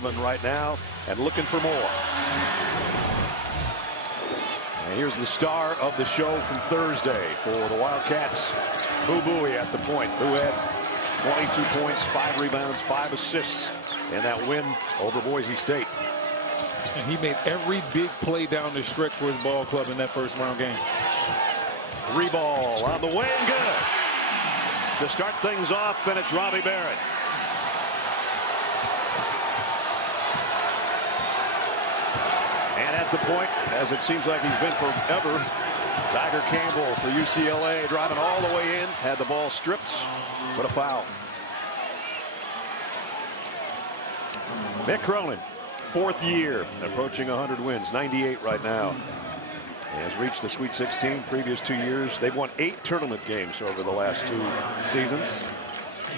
11 right now and looking for more. And here's the star of the show from Thursday for the Wildcats, Boo Buie at the point. Boo had 22 points, 5 rebounds, 5 assists in that win over Boise State. And he made every big play down the stretch for his ball club in that first round game. 3 ball on the way and good. To start things off, and it's Robbie Barrett. And at the point, as it seems like he's been forever, Tiger Campbell for UCLA driving all the way in, had the ball stripped, but a foul. Mick Cronin, 4th year, approaching 100 wins, 98 right now. Has reached the Sweet 16 previous 2 years. They've won 8 tournament games over the last 2 seasons.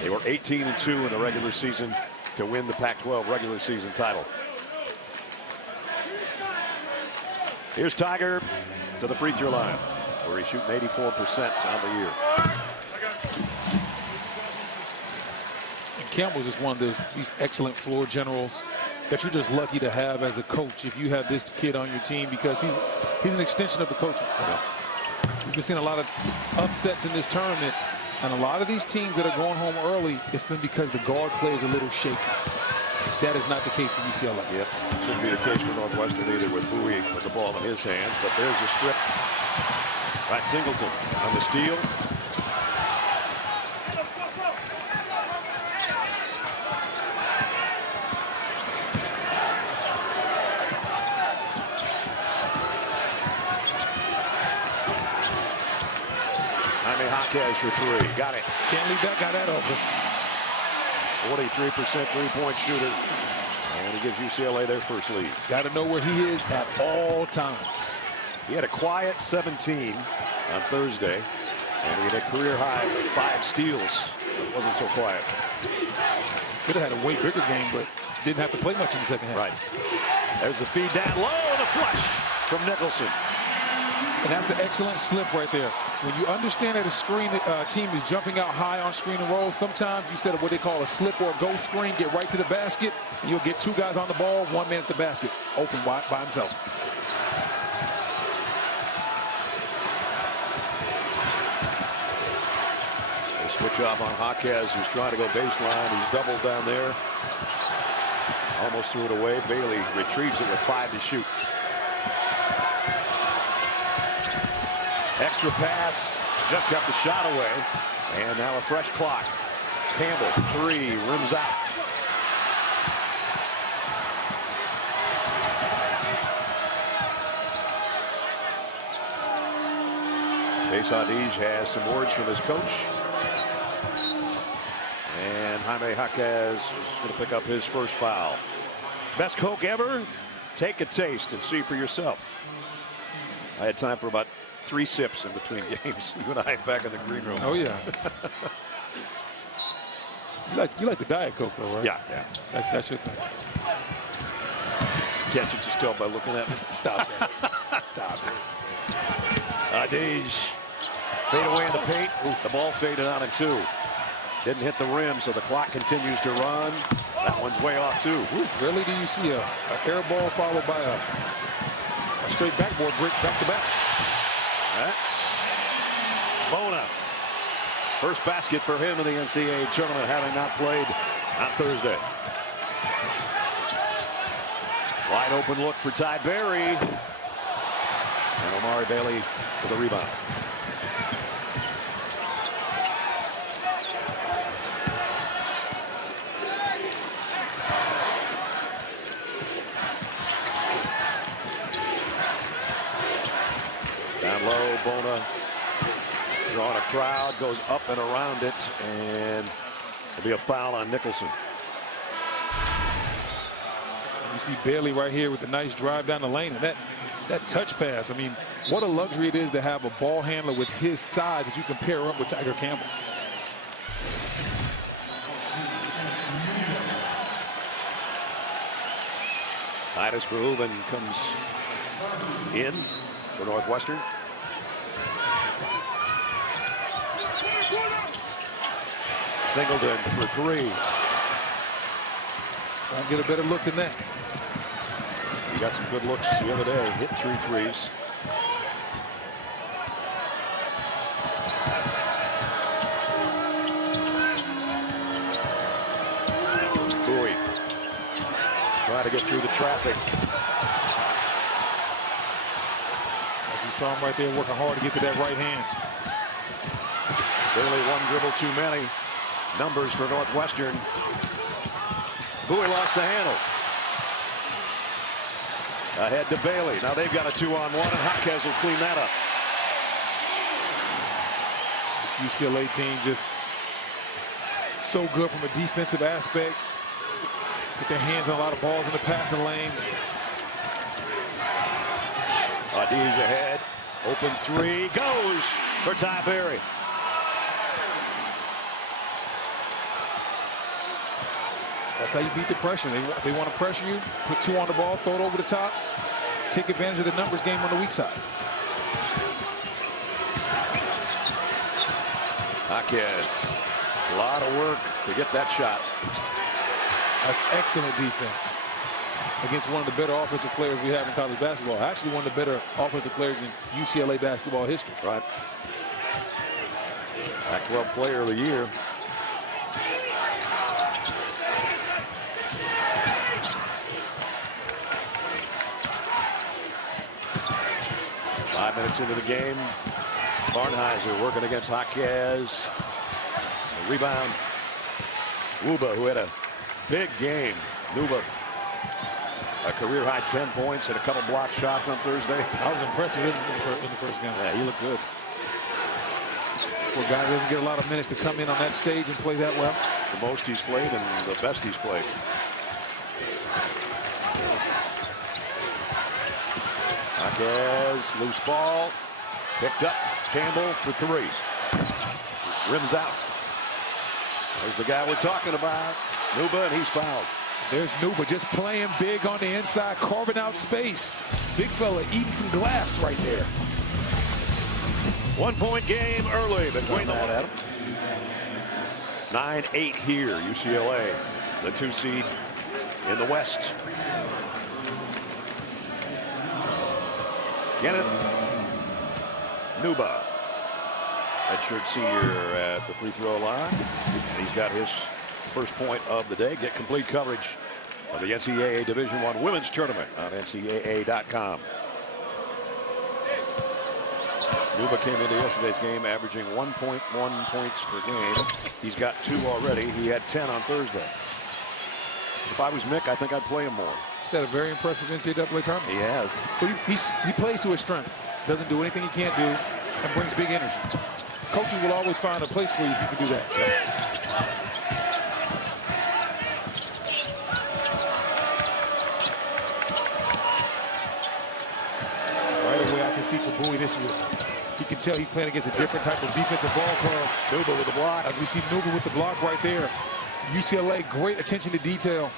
They were 18-2 in the regular season to win the Pac-12 regular season title. Here's Tiger to the free throw line, where he's shooting 84% on the year. And Campbell's just one of these excellent floor generals that you're just lucky to have as a coach if you have this kid on your team, because he's an extension of the coaching staff. We've been seeing a lot of upsets in this tournament, and a lot of these teams that are going home early, it's been because the guard play is a little shaky. That is not the case for UCLA. Yep, shouldn't be the case for Northwestern either, with Buie with the ball in his hand. But there's a strip by Singleton on the steal. Wildcats for 3. Got it. Can't leave that guy that open. 43% three-point shooter. And he gives UCLA their first lead. Got to know where he is at all times. He had a quiet 17 on Thursday. And he had a career high 5 steals. It wasn't so quiet. Could have had a way bigger game, but didn't have to play much in the second half. Right. There's the feed down low and a flush from Nicholson. And that's an excellent slip right there. When you understand that a screen team is jumping out high on screen and roll, sometimes you set up what they call a slip or a go screen, get right to the basket, and you'll get 2 guys on the ball, 1 man at the basket, open by himself. They switch off on Jaquez, who's trying to go baseline. He's doubled down there. Almost threw it away. Bailey retrieves it with 5 to shoot. Extra pass, just got the shot away, and now a fresh clock. Campbell, 3, rims out. Chase Adige has some words from his coach. And Jaime Jaquez is going to pick up his first foul. Best Coke ever? Take a taste and see for yourself. I had time for about 3 sips in between games. You and I back in the green room. Oh, yeah. you like the Diet Coke, though, right? Yeah, yeah. That's your thing. Can't you just tell by looking at me? Stop it. Stop it. Adige. Fade away in the paint. Ooh, the ball faded on him, too. Didn't hit the rim, so the clock continues to run. That one's way off, too. Ooh, rarely do you see a air ball followed by a straight backboard brick back-to-back. That's Bona. First basket for him in the NCAA tournament, having not played on Thursday. Wide open look for Ty Berry. And Omari Bailey for the rebound. Down low, Bona drawing a crowd, goes up and around it, and there'll be a foul on Nicholson. You see Bailey right here with the nice drive down the lane, and that touch pass. I mean, what a luxury it is to have a ball handler with his size that you can pair up with Tiger Campbell. Titus Verhoeven comes in for Northwestern. Singleton for 3. Won't get a better look than that. He got some good looks the other day. Hit 3 threes. Bowie trying to get through the traffic. As you saw him right there working hard to get to that right hand. Barely one dribble too many. Numbers for Northwestern. Bowie lost the handle. Ahead to Bailey. Now they've got a 2-on-1, and Wildcats will clean that up. This UCLA team just so good from a defensive aspect. Get their hands on a lot of balls in the passing lane. Adiz ahead. Open 3. Goes for Ty Berry. That's how you beat the pressure. They want to pressure you, put 2 on the ball, throw it over the top, take advantage of the numbers game on the weak side. Wildcats, a lot of work to get that shot. That's excellent defense against one of the better offensive players we have in college basketball. Actually, one of the better offensive players in UCLA basketball history. Right. Pac-12 Player of the Year. Five minutes into the game. Barnheiser working against Wildcats. Rebound. Wuba, who had a big game. Nuba, a career-high 10 points and a couple block shots on Thursday. I was impressed with him in the first game. Yeah, he looked good. For a guy who doesn't get a lot of minutes to come in on that stage and play that well. The most he's played and the best he's played. Wildcats, loose ball. Picked up. Campbell for 3. Rims out. There's the guy we're talking about. Nuba, and he's fouled. There's Nuba just playing big on the inside, carving out space. Big fella eating some glass right there. 1-point game early between the 9-8 here. UCLA, the 2 seed in the West. Kenneth Nuba, redshirt senior at the free throw line. And he's got his first point of the day. Get complete coverage of the NCAA Division I Women's Tournament on NCAA.com. Nuba came into yesterday's game averaging 1.1 points per game. He's got 2 already. He had 10 on Thursday. If I was Mick, I think I'd play him more. He's got a very impressive NCAA tournament. He has. But he plays to his strengths. Doesn't do anything he can't do and brings big energy. Coaches will always find a place for you if you can do that. Right away, I can see for Bowie, you can tell he's playing against a different type of defensive ball club. Nuba with the block. As we see Nuba with the block right there. UCLA, great attention to detail.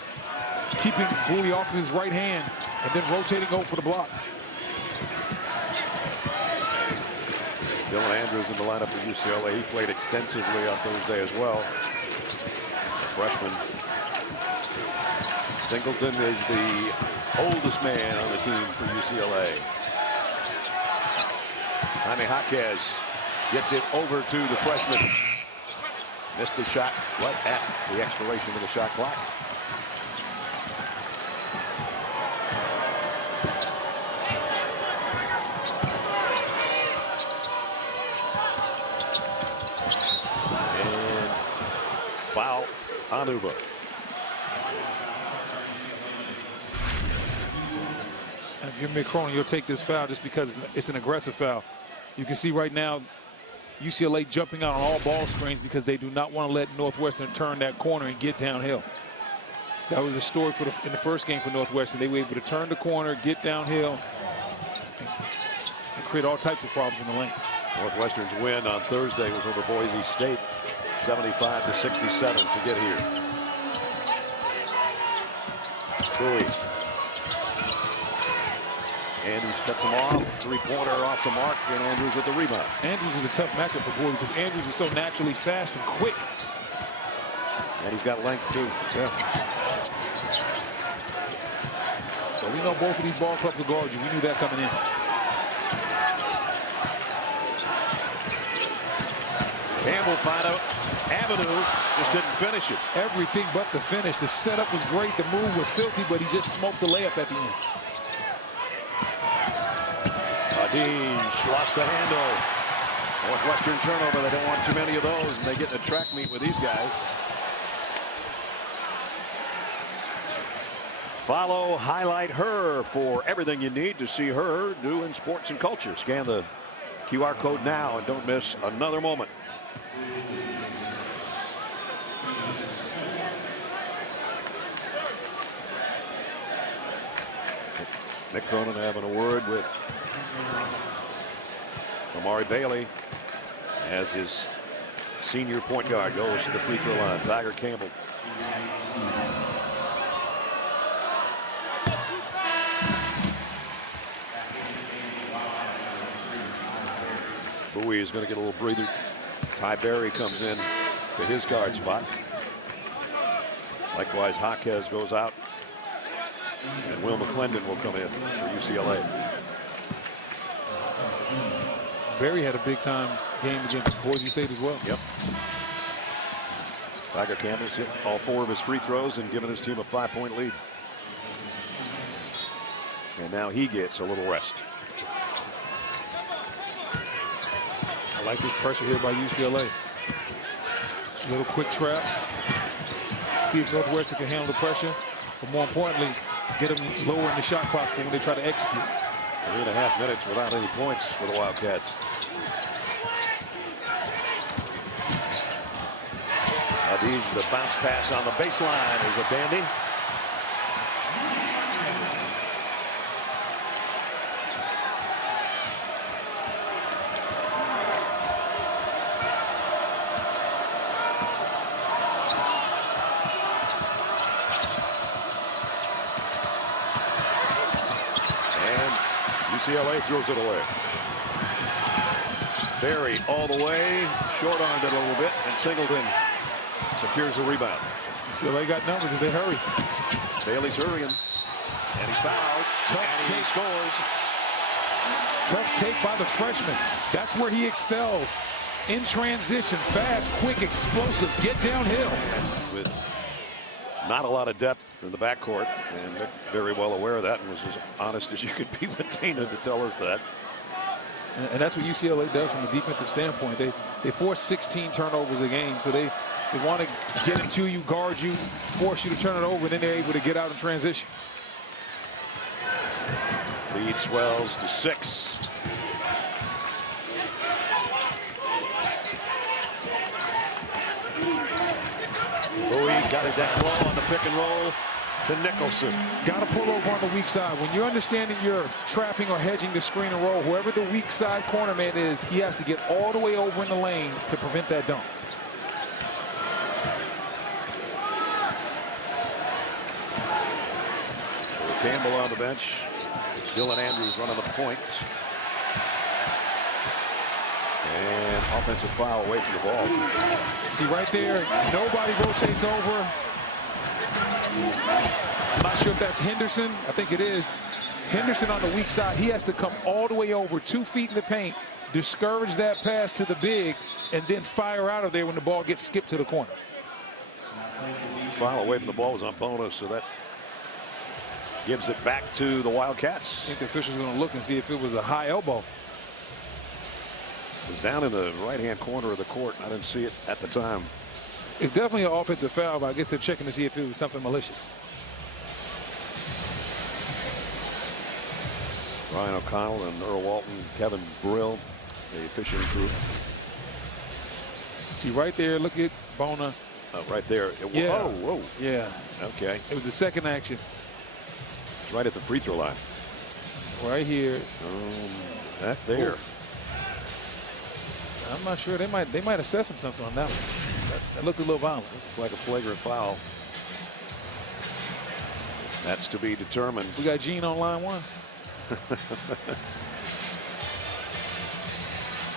Keeping Bowie off of his right hand and then rotating over for the block. Dylan Andrews in the lineup for UCLA. He played extensively on Thursday as well. A freshman. Singleton is the oldest man on the team for UCLA. Jaime Jaquez gets it over to the freshman. Missed the shot right at the expiration of the shot clock. And foul on Uba. And if you're Mick Cronin, you'll take this foul just because it's an aggressive foul. You can see right now UCLA jumping out on all ball screens because they do not want to let Northwestern turn that corner and get downhill. That was the story in the first game for Northwestern. They were able to turn the corner, get downhill, and create all types of problems in the lane. Northwestern's win on Thursday was over Boise State, 75-67 to get here. Bowie. Andrews cuts him off. Three-pointer off the mark, and Andrews with the rebound. Andrews is a tough matchup for Bowie because Andrews is so naturally fast and quick. And he's got length, too. Yeah. know both of these ball clubs will guard you. We knew that coming in. Campbell found an avenue, just didn't finish it. Everything but the finish. The setup was great. The move was filthy, but he just smoked the layup at the end. Adij lost the handle. Northwestern turnover. They don't want too many of those, and they get in a track meet with these guys. Follow, highlight her for everything you need to see her do in sports and culture. Scan the QR code now and don't miss another moment. Mick Cronin having a word with Amari Bailey as his senior point guard goes to the free throw line. Tiger Campbell. Bowie is going to get a little breather. Ty Berry comes in to his guard spot. Likewise, Jaquez goes out. And Will McClendon will come in for UCLA. Berry had a big time game against Boise State as well. Yep. Tiger Campbell's hit all 4 of his free throws and given his team a 5-point lead. And now he gets a little rest. I like this pressure here by UCLA. A little quick trap. See if Northwestern can handle the pressure. But more importantly, get them lower in the shot clock for when they try to execute. 3.5 minutes without any points for the Wildcats. Adij, the bounce pass on the baseline is a dandy. UCLA throws it away. Berry all the way, short-armed it a little bit, and Singleton secures the rebound. UCLA got numbers if they hurry. Bailey's hurrying, and he's fouled, and he scores. Tough take by the freshman. That's where he excels. In transition, fast, quick, explosive, get downhill. With not a lot of depth in the backcourt, and Nick very well aware of that and was as honest as you could be with Dana to tell us that. And that's what UCLA does from a defensive standpoint. They force 16 turnovers a game, so they want to get into you, guard you, force you to turn it over, and then they're able to get out in transition. Lead swells to 6. Bowie got it down low on the pick and roll to Nicholson. Got to pull over on the weak side. When you're understanding you're trapping or hedging the screen and roll, whoever the weak side corner man is, he has to get all the way over in the lane to prevent that dunk. Campbell on the bench. Dylan Andrews running the point. And offensive foul away from the ball. See right there, nobody rotates over. I'm not sure if that's Henderson. I think it is. Henderson on the weak side. He has to come all the way over, 2 feet in the paint, discourage that pass to the big, and then fire out of there when the ball gets skipped to the corner. Foul away from the ball was on bonus, so that gives it back to the Wildcats. I think the official's going to look and see if it was a high elbow. It was down in the right-hand corner of the court. I didn't see it at the time. It's definitely an offensive foul, but I guess they're checking to see if it was something malicious. Ryan O'Connell and Earl Walton, Kevin Brill, the officiating group. See right there, look at Bona. Right there. Yeah. Oh, whoa. Yeah. Okay. It was the second action. It's right at the free throw line. Right here. That there. Oof. I'm not sure. They might assess him something on that one. That looked a little violent. Looks like a flagrant foul. That's to be determined. We got Gene on line 1.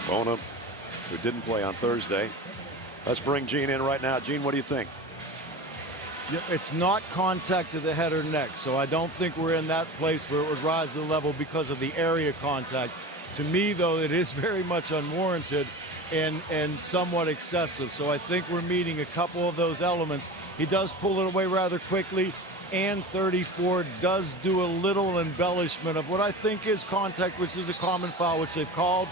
Bona, who didn't play on Thursday. Let's bring Gene in right now. Gene, what do you think? Yeah, it's not contact to the head or neck, so I don't think we're in that place where it would rise to the level because of the area contact. To me, though, it is very much unwarranted and somewhat excessive. So I think we're meeting a couple of those elements. He does pull it away rather quickly, and 34 does do a little embellishment of what I think is contact, which is a common foul, which they've called.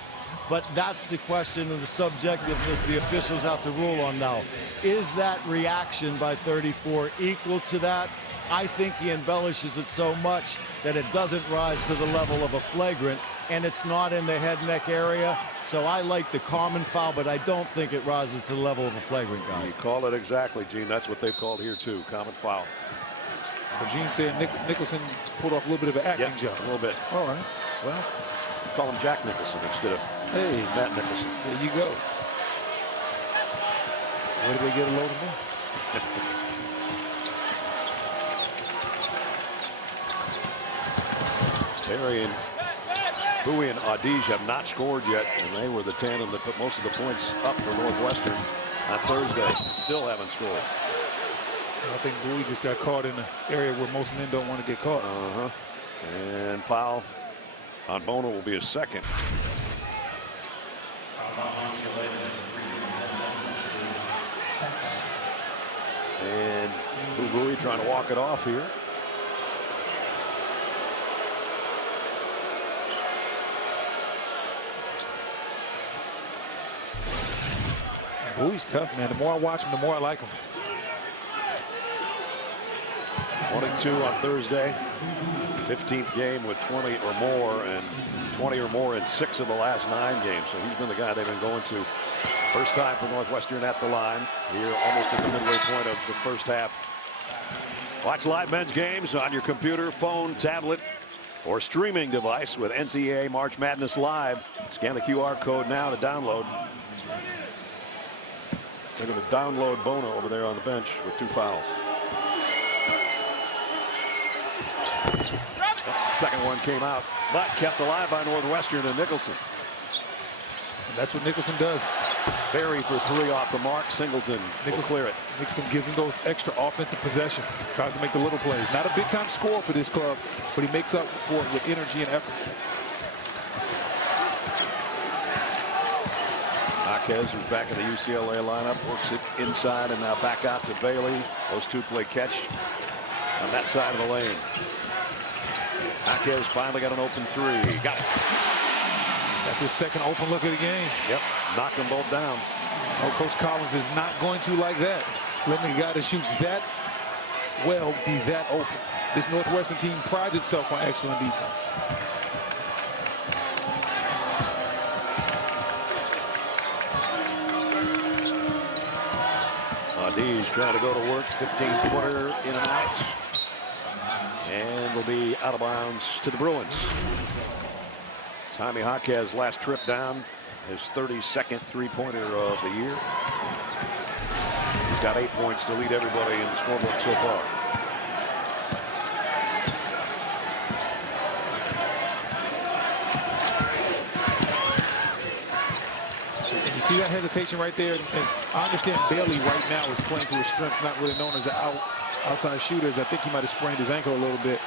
But that's the question of the subjectiveness the officials have to rule on now. Is that reaction by 34 equal to that? I think he embellishes it so much that it doesn't rise to the level of a flagrant, and it's not in the head-neck area. So I like the common foul, but I don't think it rises to the level of a flagrant, guys. You call it exactly, Gene. That's what they've called here, too. Common foul. So Gene said Nicholson pulled off a little bit of an acting job. A little bit. All right. Well, call him Jack Nicholson instead of Matt Nicholson. There you go. Where did they get a load of him? Barry and Bowie and Adige have not scored yet, and they were the tandem that put most of the points up for Northwestern on Thursday. Still haven't scored. I think Bowie just got caught in an area where most men don't want to get caught. And foul on Bono will be his second. And Bowie trying to walk it off here. Bowie's tough, man. The more I watch him, the more I like him. 22 on Thursday. 15th game with 20 or more, and 20 or more in 6 of the last 9 games. So he's been the guy they've been going to. First time for Northwestern at the line here, almost at the midway point of the first half. Watch live men's games on your computer, phone, tablet, or streaming device with NCAA March Madness Live. Scan the QR code now to download. They're going to download Bono over there on the bench with 2 fouls. Second one came out, but kept alive by Northwestern and Nicholson. And that's what Nicholson does. Barry for 3 off the mark. Singleton will clear it. Nicholson gives him those extra offensive possessions. Tries to make the little plays. Not a big-time scorer for this club, but he makes up for it with energy and effort. Marquez, who's back in the UCLA lineup, works it inside and now back out to Bailey. Those 2 play catch on that side of the lane. Marquez finally got an open 3. Got it. That's his second open look of the game. Yep, knocked them both down. Oh, Coach Collins is not going to like that. Letting a guy that shoots that well be that open. This Northwestern team prides itself on excellent defense. Adige trying to go to work. 15-footer in and out. And will be out of bounds to the Bruins. Tommy Jaquez's last trip down, his 32nd three-pointer of the year. He's got 8 points to lead everybody in the scorebook so far. You see that hesitation right there? And I understand Bailey right now is playing to his strengths, not really known as an outside shooter. I think he might have sprained his ankle a little bit.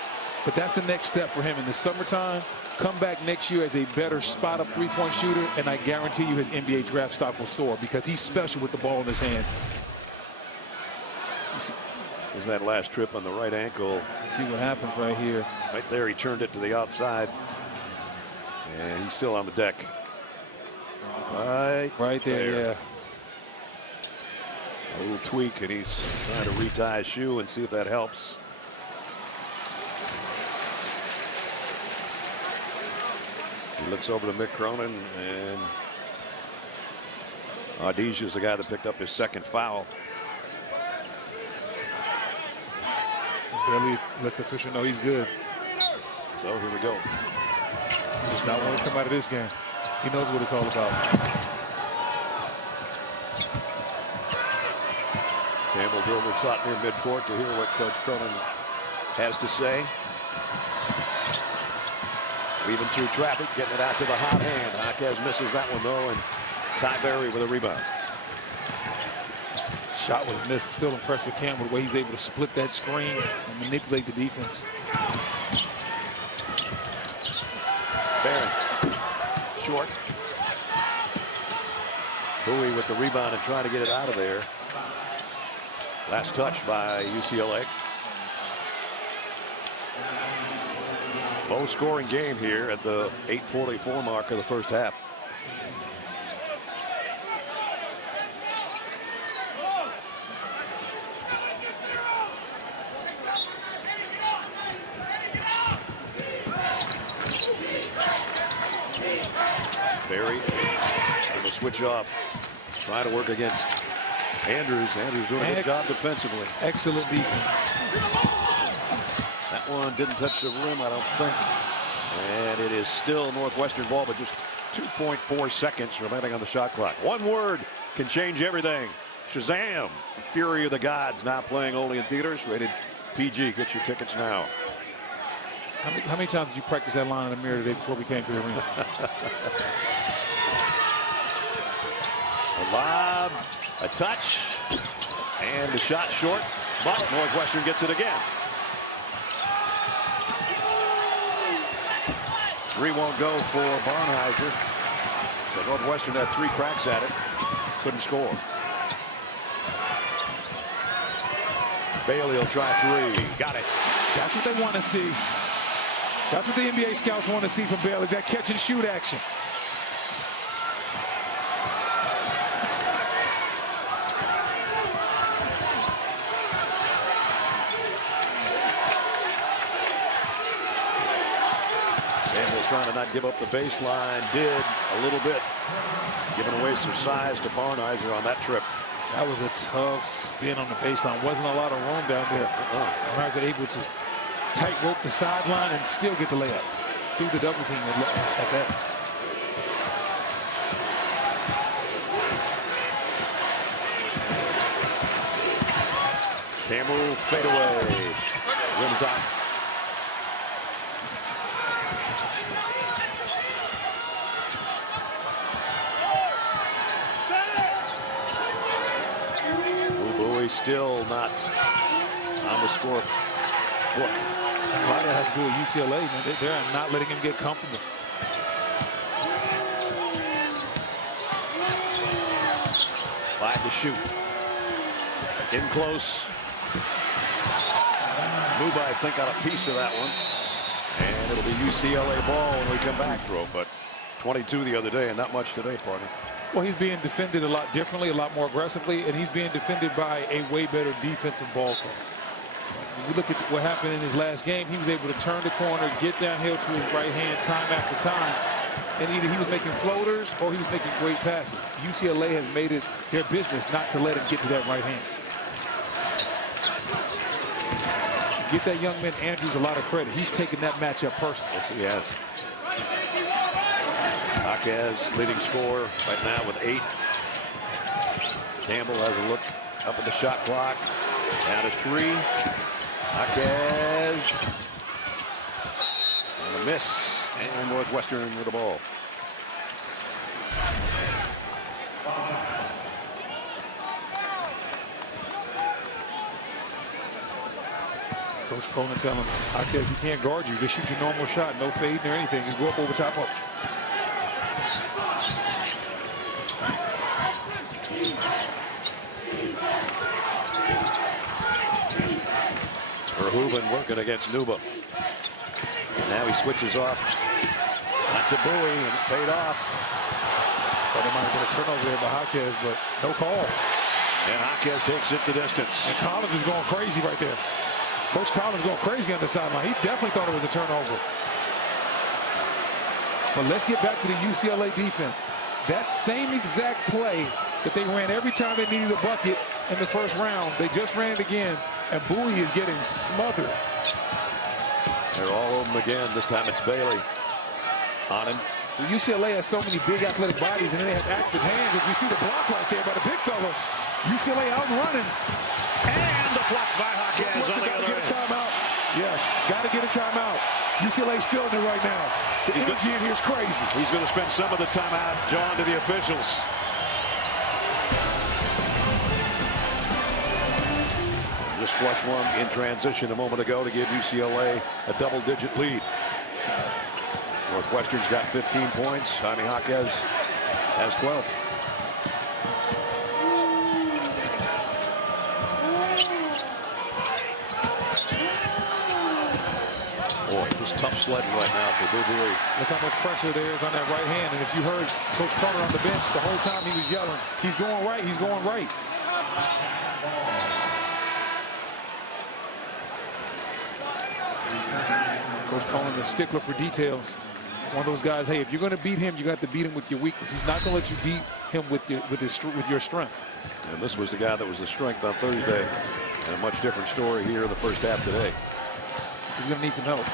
But that's the next step for him in the summertime. Come back next year as a better spot-up three-point shooter, and I guarantee you his NBA draft stock will soar because he's special with the ball in his hands. There's that last trip on the right ankle. See what happens right here. Right there, he turned it to the outside. And he's still on the deck. Right there, yeah. A little tweak, and he's trying to retie his shoe and see if that helps. He looks over to Mick Cronin, and Adige is the guy that picked up his second foul. Barely lets the official know he's good. So here we go. He does not want to come out of this game. He knows what it's all about. Campbell dribbled shot near midcourt to hear what Coach Cronin has to say. Weaving through traffic, getting it out to the hot hand. Jaquez misses that one though, and Ty Berry with a rebound. shot was missed. Still impressed with Cam with the way he's able to split that screen and manipulate the defense. Barron. Short. Bowie with the rebound and trying to get it out of there. Last touch by UCLA. Low scoring game here at the 8:44 mark of the first half. Barry trying to switch off, trying to work against Andrews. Andrews doing a good job defensively. Excellent defense. That one didn't touch the rim, I don't think. And it is still Northwestern ball, but just 2.4 seconds remaining on the shot clock. One word can change everything. Shazam! Fury of the Gods, now playing only in theaters. Rated PG. Get your tickets now. How many times did you practice that line in the mirror today before we came to the arena? A lob, a touch, and the shot short, but Northwestern gets it again. 3 won't go for Barnheiser. So Northwestern had 3 cracks at it, couldn't score. Bailey will try 3, got it. That's what they want to see. That's what the NBA scouts want to see from Bailey, that catch and shoot action. Campbell trying to not give up the baseline, did a little bit, giving away some size to Barnheiser on that trip. That was a tough spin on the baseline. Wasn't a lot of room down there. Barnheiser able to tight rope the sideline and still get the layup through the double team at that. Campbell fadeaway, rims out. Bowie still not on the score book. A lot of that has to do with UCLA. Man. They're not letting him get comfortable. Five to shoot. In close. Muba, I think, got a piece of that one. And it'll be UCLA ball when we come back, but 22 the other day and not much today, partner. Well, he's being defended a lot differently, a lot more aggressively, and he's being defended by a way better defensive ball club. When you look at what happened in his last game, he was able to turn the corner, get downhill to his right hand time after time, and either he was making floaters or he was making great passes. UCLA has made it their business not to let him get to that right hand. Give that young man Andrews a lot of credit. He's taken that matchup personally. Yes, he has. Jaquez leading scorer right now with 8. Campbell has a look up at the shot clock. Down to 3. Jaquez. And a miss. And Northwestern with the ball. Coach Cronin telling him, Jaquez, he can't guard you. Just shoot your normal shot. No fade or anything. Just go up over top of him. Verhoeven working against Nuba. Now he switches off. That's a Bowie and it paid off. Thought they might have been a turnover there by Jaquez, but no call. And Jaquez takes it the distance. And Collins is going crazy right there. Coach Collins going crazy on the sideline. He definitely thought it was a turnover. But let's get back to the UCLA defense. That same exact play that they ran every time they needed a bucket in the first round, they just ran it again, and Bowie is getting smothered. They're all over him again. This time it's Bailey on him. UCLA has so many big athletic bodies, and then they have active hands. If you see the block right there by the big fella, UCLA out and running. And the flush by Jaquez on the other end. Yes, got to get a timeout. UCLA's feeling it right now. The energy in here is crazy. He's going to spend some of the timeout, John, to the officials. Just flush one in transition a moment ago to give UCLA a double-digit lead. Northwestern's got 15 points. Jaime Jaquez has 12. Boy, just tough sledding right now for Boo Buie. Look how much pressure there is on that right hand. And if you heard Coach Carter on the bench the whole time he was yelling, he's going right, he's going right. Coach Cohen, the stickler for details. One of those guys, hey, if you're going to beat him, you got to beat him with your weakness. He's not going to let you beat him with your strength. And this was the guy that was the strength on Thursday. And a much different story here in the first half today. He's going to need some help.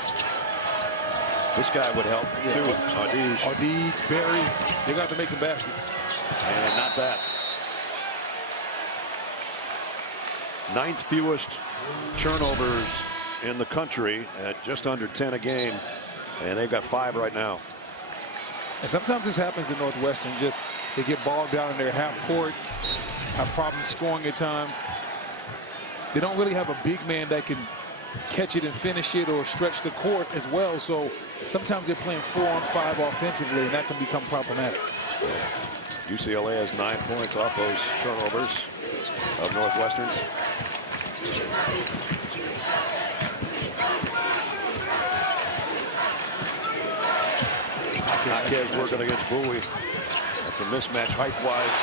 This guy would help too. Ardige, Berry, they got to make some baskets. And not that. 9th fewest turnovers in the country at just under 10 a game. And they've got 5 right now. And sometimes this happens to Northwestern. Just they get bogged down in their half court, have problems scoring at times. They don't really have a big man that can catch it and finish it or stretch the court as well. So sometimes they're playing 4-on-5 offensively, and that can become problematic. UCLA has 9 points off those turnovers of Northwestern's. Jaquez working against Buie. That's a mismatch height-wise.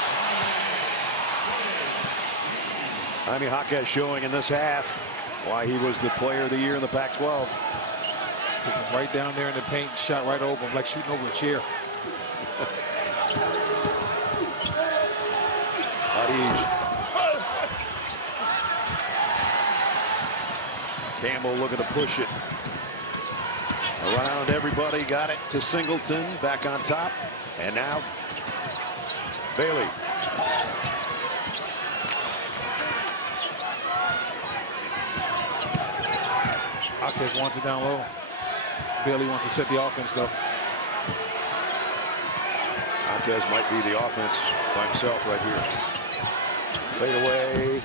Jaime Jaquez showing in this half why he was the player of the year in the Pac-12. Took him right down there in the paint, shot right over him like shooting over a chair. Campbell looking to push it. Around everybody, got it to Singleton, back on top, and now Bailey. Jaquez wants it down low. Bailey wants to set the offense though. Jaquez might be the offense by himself right here. Fade away.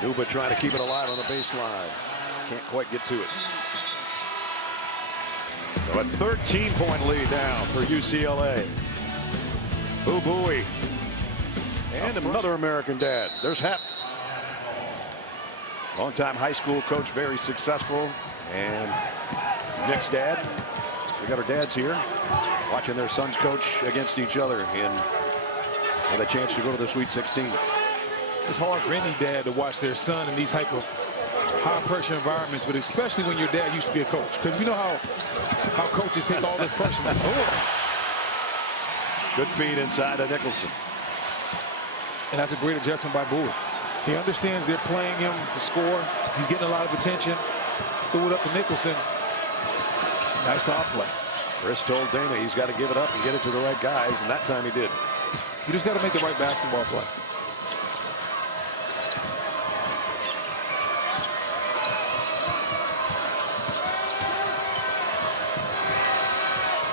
Nuba trying to keep it alive on the baseline. Can't quite get to it. So a 13-point lead now for UCLA. Boo Buie. And another American dad. There's Hep. Longtime high school coach, very successful. And Nick's dad. We got our dads here watching their sons coach against each other and a chance to go to the Sweet 16. It's hard for any dad to watch their son in these type of high-pressure environments, but especially when your dad used to be a coach, because you know how coaches take all this pressure. Good feed inside of Nicholson. And that's a great adjustment by Buie. He understands they're playing him to score. He's getting a lot of attention. Threw it up to Nicholson. Nice stop play. Chris told Dana he's got to give it up and get it to the right guys, and that time he did. You just got to make the right basketball play.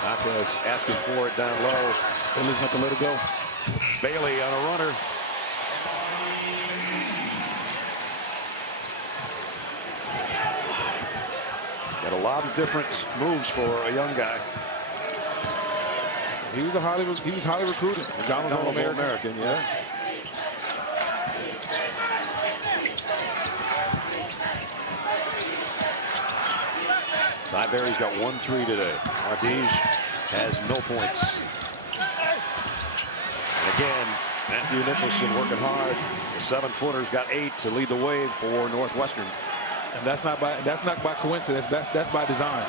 Jaquez asking for it down low. Bailey's not to let it go. Bailey on a runner. Got a lot of different moves for a young guy. He was highly recruited. McDonald's All-American. Yeah. Tyberry's got 1 3 today. Ardige has no points. And again, Matthew Nicholson working hard. The 7-footer's got 8 to lead the way for Northwestern. And that's not by coincidence. That's by design.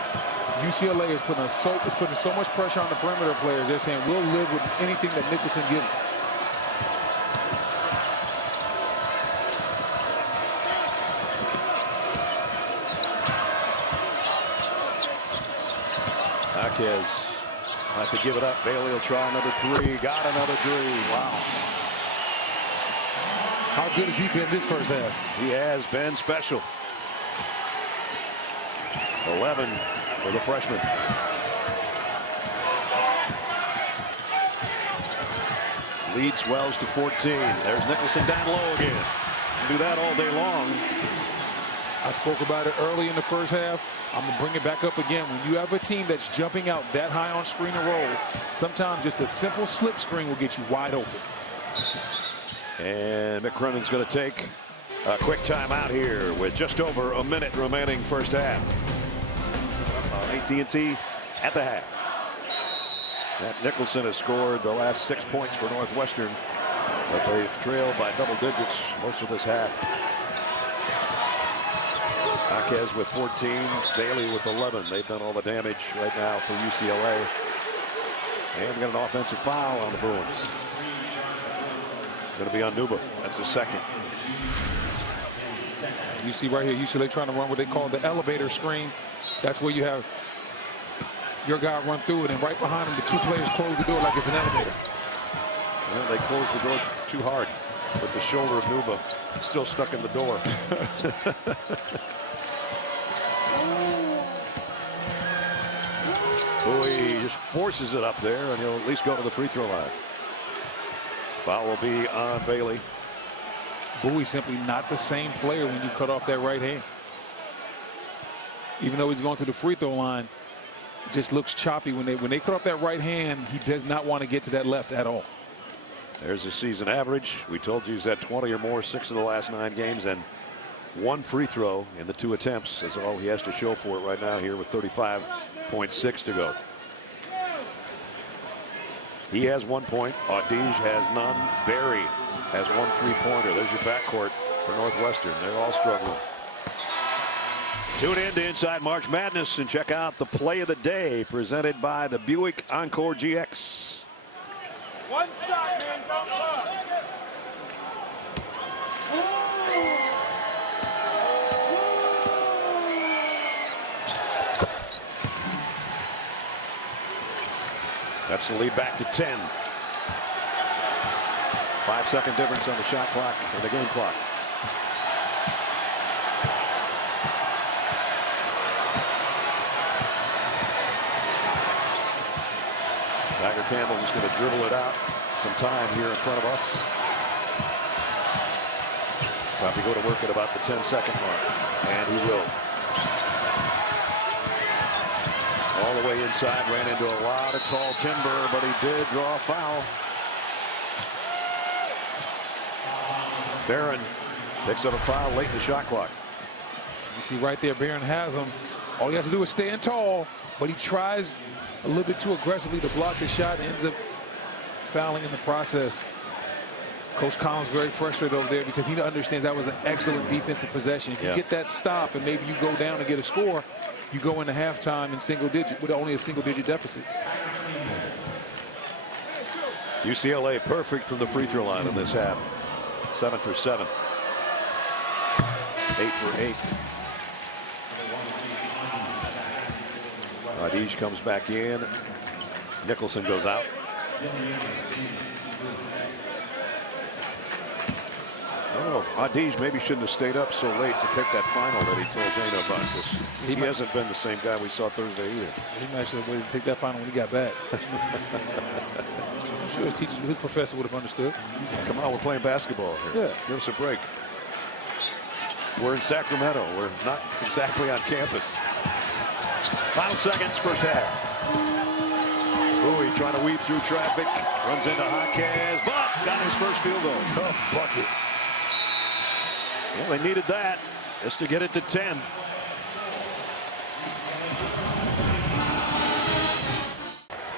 UCLA is putting so much pressure on the perimeter players. They're saying we'll live with anything that Nicholson gives. Jaquez has to give it up. Bailey will try another 3. Got another 3. Wow. How good has he been this first half? He has been special. 11 for the freshman. Lead swells to 14. There's Nicholson down low again. do that all day long. I spoke about it early in the first half. I'm going to bring it back up again. When you have a team that's jumping out that high on screen and roll, sometimes just a simple slip screen will get you wide open. And McCrennan's going to take a quick timeout here with just over a minute remaining first half. AT&T at the half. Matt Nicholson has scored the last 6 points for Northwestern, but they've trailed by double digits most of this half. Marquez with 14, Bailey with 11. They've done all the damage right now for UCLA. And we got an offensive foul on the Bruins. Going to be on Nuba. That's his second. You see right here, UCLA trying to run what they call the elevator screen. That's where you have your guy run through it, and right behind him, the two players close the door like it's an elevator. Well, they closed the door too hard, with the shoulder of Nuba still stuck in the door. Bowie just forces it up there, and he'll at least go to the free throw line. Foul will be on Bailey. Bowie simply not the same player when you cut off that right hand. Even though he's going to the free throw line, it just looks choppy when they cut off that right hand. He does not want to get to that left at all. There's his season average. We told you he's had 20 or more 6 of the last 9 games, and 1 free throw in the 2 attempts. That's all he has to show for it right now here with 35.6 to go. He has 1 point. Audige has none. Barry has 1 3-pointer. There's your backcourt for Northwestern. They're all struggling. Tune in to Inside March Madness and check out the play of the day presented by the Buick Encore GX. One shot, man, don't look. That's the lead back to 10. 5-second difference on the shot clock and the game clock. Tiger Campbell is going to dribble it out. Some time here in front of us. Probably go to work at about the 10-second mark. And he will. All the way inside, ran into a lot of tall timber, but he did draw a foul. Barron picks up a foul late in the shot clock. You see right there, Barron has him. All he has to do is stand tall, but he tries a little bit too aggressively to block the shot and ends up fouling in the process. Coach Collins very frustrated over there because he understands that was an excellent defensive possession. If you get that stop and maybe you go down and get a score, you go into halftime in single digit with only a single digit deficit. UCLA perfect from the free throw line in this half. 7 for 7. 8 for 8. Audige comes back in. Nicholson goes out. I don't know. Audige maybe shouldn't have stayed up so late to take that final that he told Dana about. He hasn't been the same guy we saw Thursday either. He might should have waited to take that final when he got back. I'm sure his professor would have understood. Come on, we're playing basketball here. Yeah. Give us a break. We're in Sacramento. We're not exactly on campus. Final seconds, first half. Bowie trying to weave through traffic. Runs into Jaquez, but got his first field goal. Tough bucket. Well, they needed that just to get it to 10.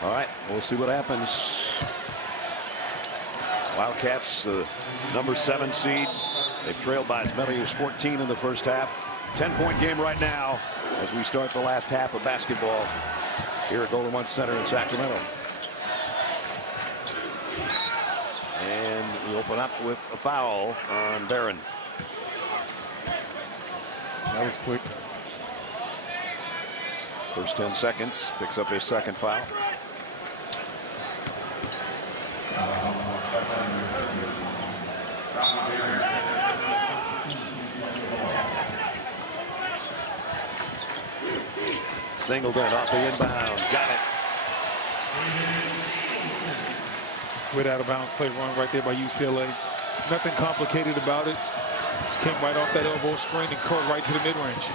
All right, we'll see what happens. Wildcats, the number 7 seed. They've trailed by as many as 14 in the first half. 10-point game right now as we start the last half of basketball here at Golden One Center in Sacramento. And we open up with a foul on Barron. That was quick. First 10 seconds, picks up his second foul. Singleton off the inbound, got it. Great out of bounds play run right there by UCLA. Nothing complicated about it. Just came right off that elbow screen and curled right to the mid-range.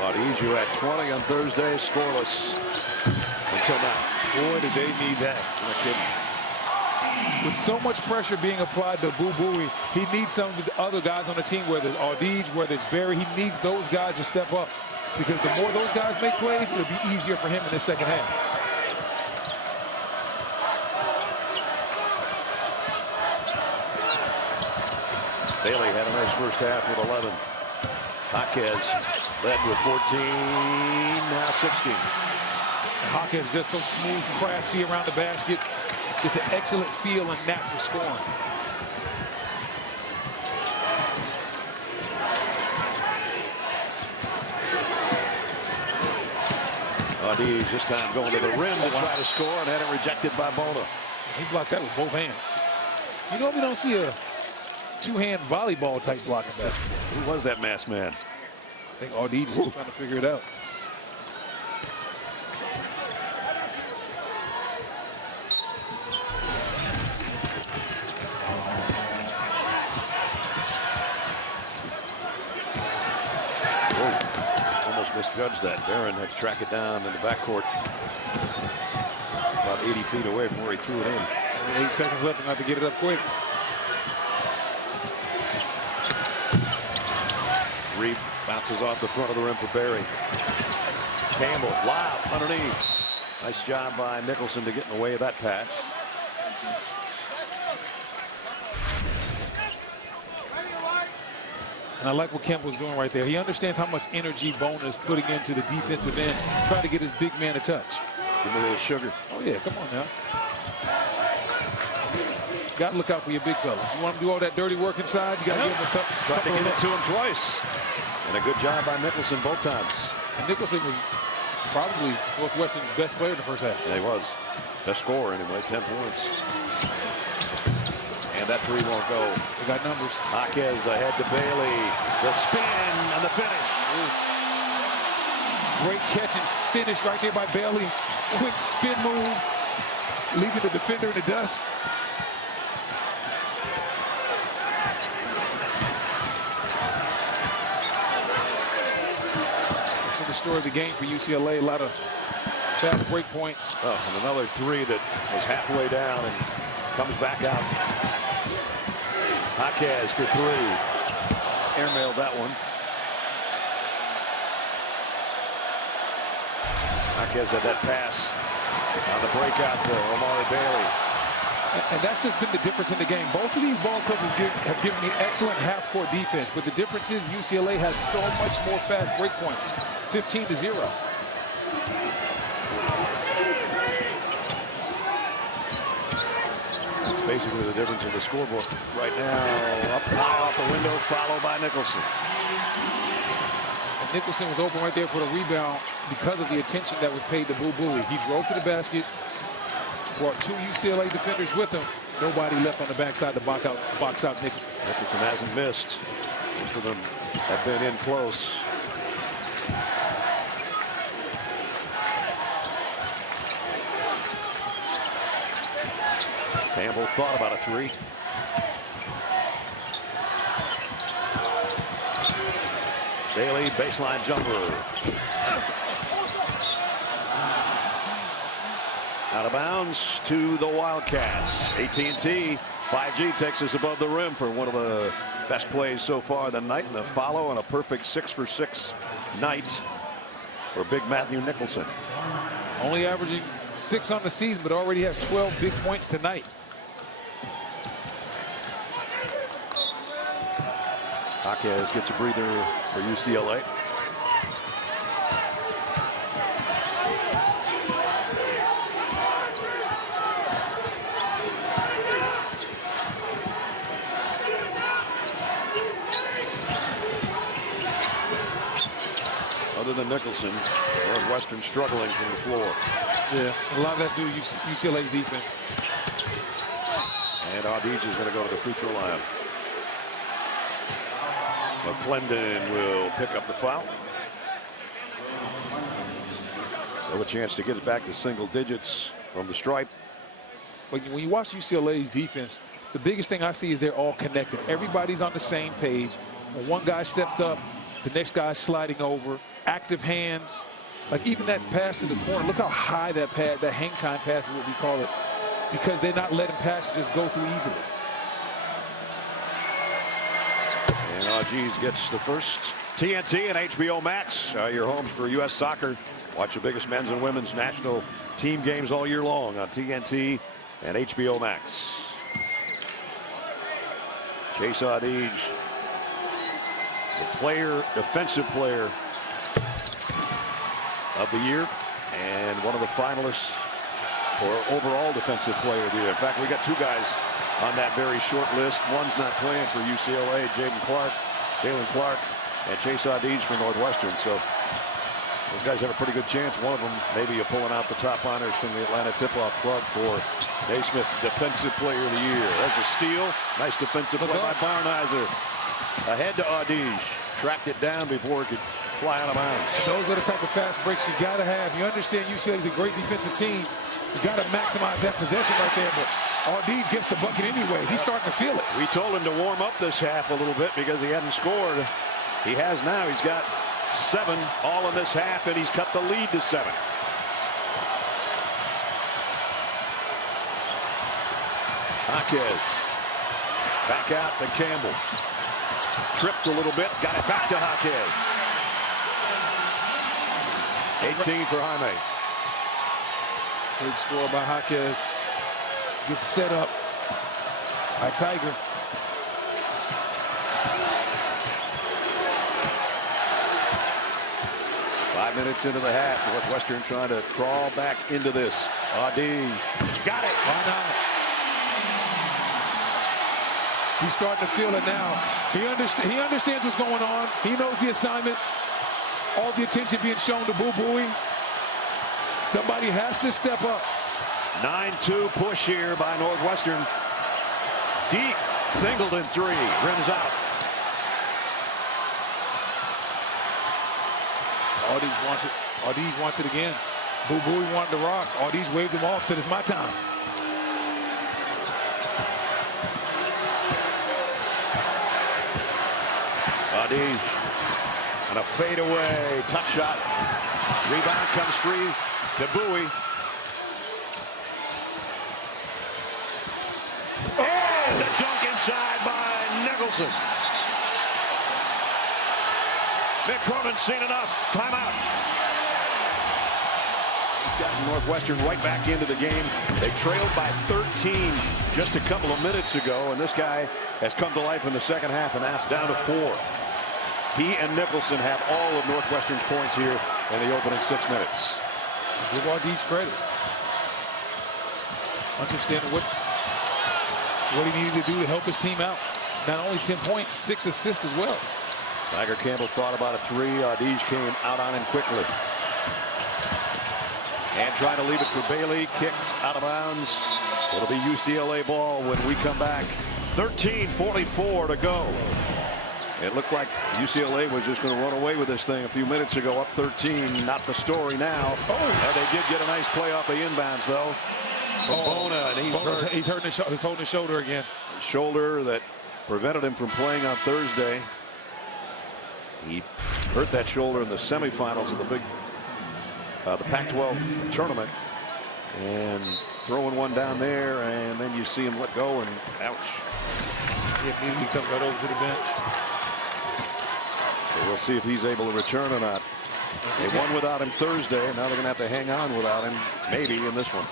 Audiju at 20 on Thursday, scoreless until now. Boy, did they need that. With so much pressure being applied to Boo Buie, he needs some of the other guys on the team, whether it's Audij, whether it's Barry, he needs those guys to step up. Because the more those guys make plays, it'll be easier for him in the second half. Bailey had a nice first half with 11. Jaquez led with 14, now 16. Jaquez just so smooth, crafty around the basket. Just an excellent feel and knack for scoring. Audij this time going to the rim to try to score and had it rejected by Bona. He blocked that with both hands. You know, we don't see a two-hand volleyball type block in basketball. Who was that masked man? I think Audij is still trying to figure it out. Misjudged that. Barron had to track it down in the backcourt about 80 feet away from where he threw it in. 8 seconds left and have to get it up quick. Reed bounces off the front of the rim for Barry. Campbell lob underneath. Nice job by Nicholson to get in the way of that pass. And I like what Campbell's doing right there. He understands how much energy Bona is putting into the defensive end, trying to get his big man a touch. Give him a little sugar. Oh, yeah, come on now. Got to look out for your big fellas. You want him to do all that dirty work inside, you got to give him a couple. Tried to get it to him twice. And a good job by Nicholson both times. And Nicholson was probably Northwestern's best player in the first half. Yeah, he was. Best scorer anyway, 10 points. And that three won't go. They got numbers. Jaquez ahead to Bailey. The spin and the finish. Ooh. Great catch and finish right there by Bailey. Quick spin move, leaving the defender in the dust. That's been the story of the game for UCLA. A lot of fast break points. Oh, and another three that was halfway down and comes back out. Jaquez for three. Airmailed that one. Jaquez had that pass on the breakout to Omari Bailey. And that's just been the difference in the game. Both of these ball clubs have given me excellent half-court defense, but the difference is UCLA has so much more fast break points. 15-0. That's basically the difference in the scoreboard right now. Up high off the window, followed by Nicholson. And Nicholson was open right there for the rebound because of the attention that was paid to Boo Buie. He drove to the basket, brought two UCLA defenders with him. Nobody left on the backside to box out Nicholson. Nicholson hasn't missed. Most of them have been in close. Campbell thought about a three. Bailey, baseline jumper. Out of bounds to the Wildcats. AT&T 5G takes us above the rim for one of the best plays so far the night, and a follow and a perfect 6-for-6 night for big Matthew Nicholson. Only averaging 6 on the season, but already has 12 big points tonight. Jaquez gets a breather for UCLA. Other than Nicholson, Northwestern struggling from the floor. Yeah, a lot of that's due to UCLA's defense. And Audij is going to go to the free throw line. McClendon will pick up the foul. So a chance to get it back to single digits from the stripe. when you watch UCLA's defense, the biggest thing I see is they're all connected. Everybody's on the same page. When one guy steps up, the next guy's sliding over. Active hands. Like even that pass to the corner, look how high that hang time pass is what we call it, because they're not letting passes just go through easily. And RG's gets the first. TNT and HBO Max, your homes for U.S. soccer. Watch the biggest men's and women's national team games all year long on TNT and HBO Max. Chase Audige, the defensive player of the year and one of the finalists for overall defensive player of the year. In fact, we got two guys on that very short list. One's not playing for UCLA, Jalen Clark, and Chase Audige for Northwestern. So those guys have a pretty good chance. One of them maybe pulling out the top honors from the Atlanta Tip-Off Club for Naismith Defensive Player of the Year. That's a steal. Nice defensive play by Barnheiser. Ahead to Audige. Tracked it down before it could fly out of bounds. Those are the type of fast breaks you got to have. You understand UCLA is a great defensive team. You got to maximize that possession right there. But Audige gets the bucket anyways. He's starting to feel it. We told him to warm up this half a little bit because he hadn't scored. He has now. He's got 7 all in this half, and he's cut the lead to 7. Jaquez back out to Campbell. Tripped a little bit, got it back to Jaquez. 18 for Jaime. Good score by Jaquez. Gets set up by Tiger. Five minutes into the half, Northwestern trying to crawl back into this. Audige got it. Why not? He's starting to feel it now. He understands what's going on. He knows the assignment. All the attention being shown to Boo Buie. Somebody has to step up. 9-2 push here by Northwestern. Deep, Singleton 3, rims out. Audige wants it. Audige wants it again. Boo Buie wanted to rock. Audige waved him off, said it's my time. Audige on a fadeaway, tough shot. Rebound comes free to Buie. And the dunk inside by Nicholson. Mick Cronin's seen enough. Timeout. He's gotten Northwestern right back into the game. They trailed by 13 just a couple of minutes ago, and this guy has come to life in the second half, and that's down to 4. He and Nicholson have all of Northwestern's points here in the opening 6 minutes. Give Audige credit. Understanding what he needed to do to help his team out. Not only 10 points, 6 assists as well. Tiger Campbell thought about a 3. Audige came out on him quickly. And trying to leave it for Bailey. Kicked out of bounds. It'll be UCLA ball when we come back. 13:44 to go. It looked like UCLA was just going to run away with this thing a few minutes ago, up 13. Not the story now. They did get a nice play off the inbounds, though. Bona, and he's hurt. He's holding his shoulder again. Shoulder that prevented him from playing on Thursday. He hurt that shoulder in the semifinals of the Pac-12 tournament. And throwing one down there, and then you see him let go, and ouch. He immediately comes right over to the bench. So we'll see if he's able to return or not. They won without him Thursday, and now they're going to have to hang on without him, maybe in this one.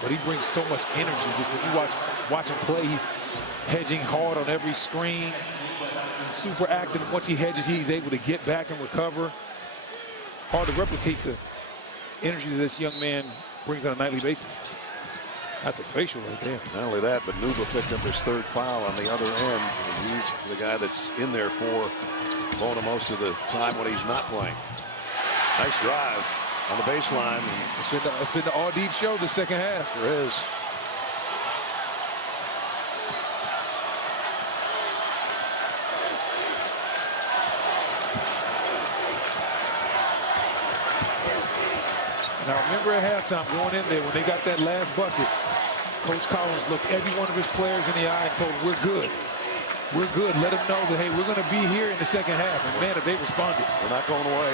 But he brings so much energy. Just when you watch him play, he's hedging hard on every screen. Super active. Once he hedges, he's able to get back and recover. Hard to replicate the energy that this young man brings on a nightly basis. That's a facial right there. Not only that, but Nuba picked up his 3rd foul on the other end. And he's the guy that's in there for Bona most of the time when he's not playing. Nice drive on the baseline. It's been the Audige show the second half. There is. And I remember at halftime going in there when they got that last bucket, Coach Collins looked every one of his players in the eye and told them, we're good. We're good. Let them know that, hey, we're going to be here in the second half. And, man, if they responded. We're not going away.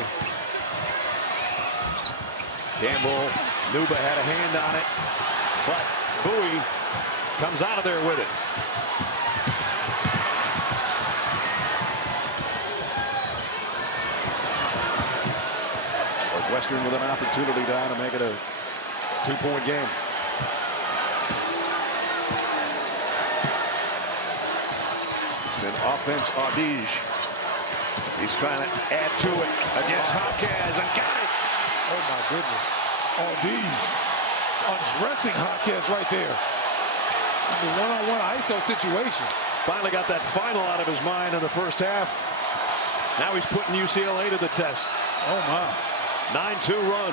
Campbell, Nuba had a hand on it, but Bowie comes out of there with it. Northwestern with an opportunity down to make it a 2-point game. It's been offense Audige. He's trying to add to it against Hopkins and got it. Oh, my goodness. Audige undressing Hopkins right there. In the one-on-one ISO situation. Finally got that final out of his mind in the first half. Now he's putting UCLA to the test. Oh, my. 9-2 run.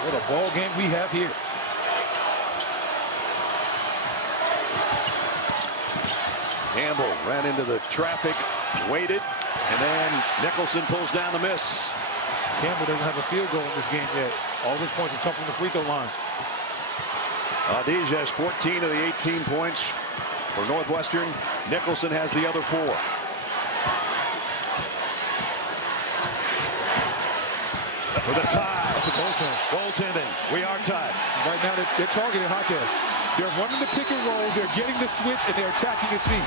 What a ball game we have here. Campbell ran into the traffic, waited, and then Nicholson pulls down the miss. Campbell doesn't have a field goal in this game yet. All those points have come from the free throw line. Audige has 14 of the 18 points for Northwestern. Nicholson has the other 4. For the tie. That's a Goaltending. We are tied. Right now, they're targeting Hopkins. They're running the pick and roll. They're getting the switch, and they're attacking his feet.